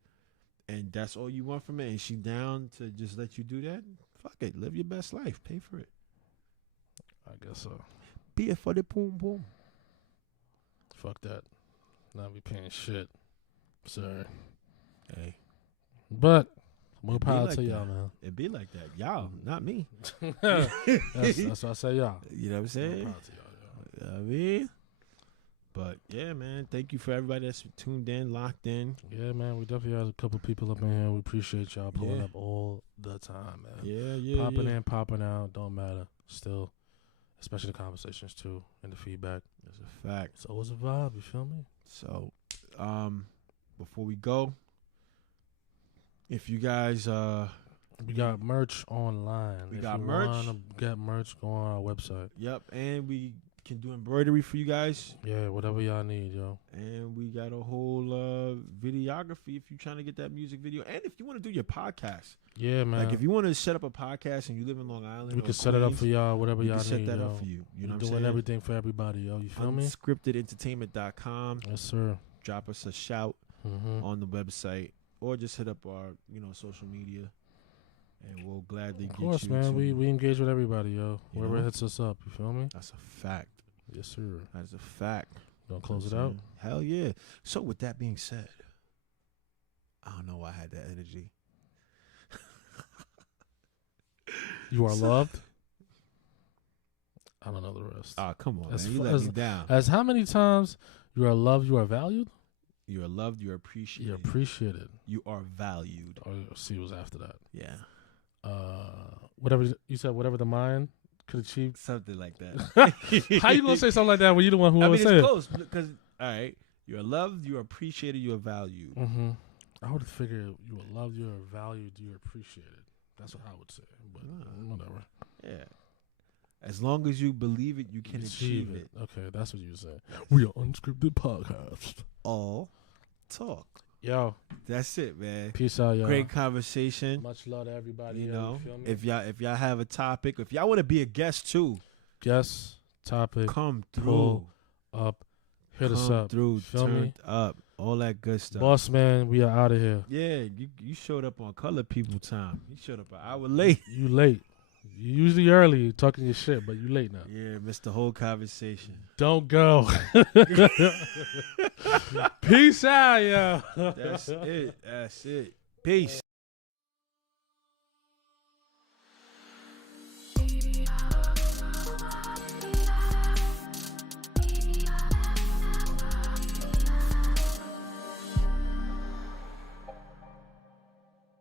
and that's all you want from it, and she down to just let you do that, fuck it, live your best life, pay for it. I guess so. Be it for the boom boom. Fuck that. Not be paying shit. Sorry. Hey, but more It be power like to y'all, that. man. it be like that, y'all, not me. That's why I say y'all. You know what I'm More saying? power to y'all, You know what I mean? But yeah, man, thank you for everybody that's tuned in, locked in. Yeah, man, we definitely had a couple people up in here. We appreciate y'all pulling Yeah. up all the time, man. Yeah, Popping yeah. in, popping out, don't matter. Still, especially the conversations too and the feedback. That's a fact. It's always a vibe. You feel me? So, before we go, if you guys We got merch online. We If got you merch. wanna get merch, go on our website. yep, and we can do embroidery for you guys, Yeah, whatever y'all need, yo. and we got a whole videography if you're trying to get that music video, and if you want to do your podcast, Yeah, man. like if you want to set up a podcast and you live in Long Island, we or can set it up Queens, for y'all, whatever we y'all can set need, that yo. up for you. You know We're what I'm doing saying? everything for everybody, yo. You feel me? Unscriptedentertainment.com. Yes, sir. Drop us a shout Mm-hmm. on the website, or just hit up our social media, and we'll gladly Of get course, you man. to, We engage with everybody, yo. You Whoever know? hits us up, you feel me? That's a fact. Yes, sir. That's a fact. Gonna close it out. Hell yeah. So with that being said, I don't know why I had that energy. You are loved. I don't know the rest. Oh, come on, As man. You fu- let as- me down. As how many times you are loved, you are valued? You are loved, you are appreciated. You're appreciated. You are valued. Or see what's after that. Yeah. Whatever you said, whatever the mind could achieve. Something like that. How you gonna say something like that when you the one who I mean, always it's say it? close because, all right, you are loved, you are appreciated, you are valued. Mm-hmm. I would figure you are loved, you are valued, you are appreciated. That's what I would say. But whatever. Yeah. As long as you believe it, you can achieve it. Okay, that's what you said. We are unscripted podcast. All talk. Yo, That's it, man. peace out, y'all. Great conversation. Much love to everybody. You yo, know, feel me? if y'all have a topic, if y'all want to be a guest too, Guest, topic, come through. pull up, hit us Come up. through, Feel me? turned up, all that good stuff. Boss man, we are out of here. Yeah, you showed up on Color People time. You showed up an hour late. You late. You usually early talking your shit, but you late now. Yeah, missed the whole conversation. Don't go. Peace out, yo. That's it. That's it. Peace.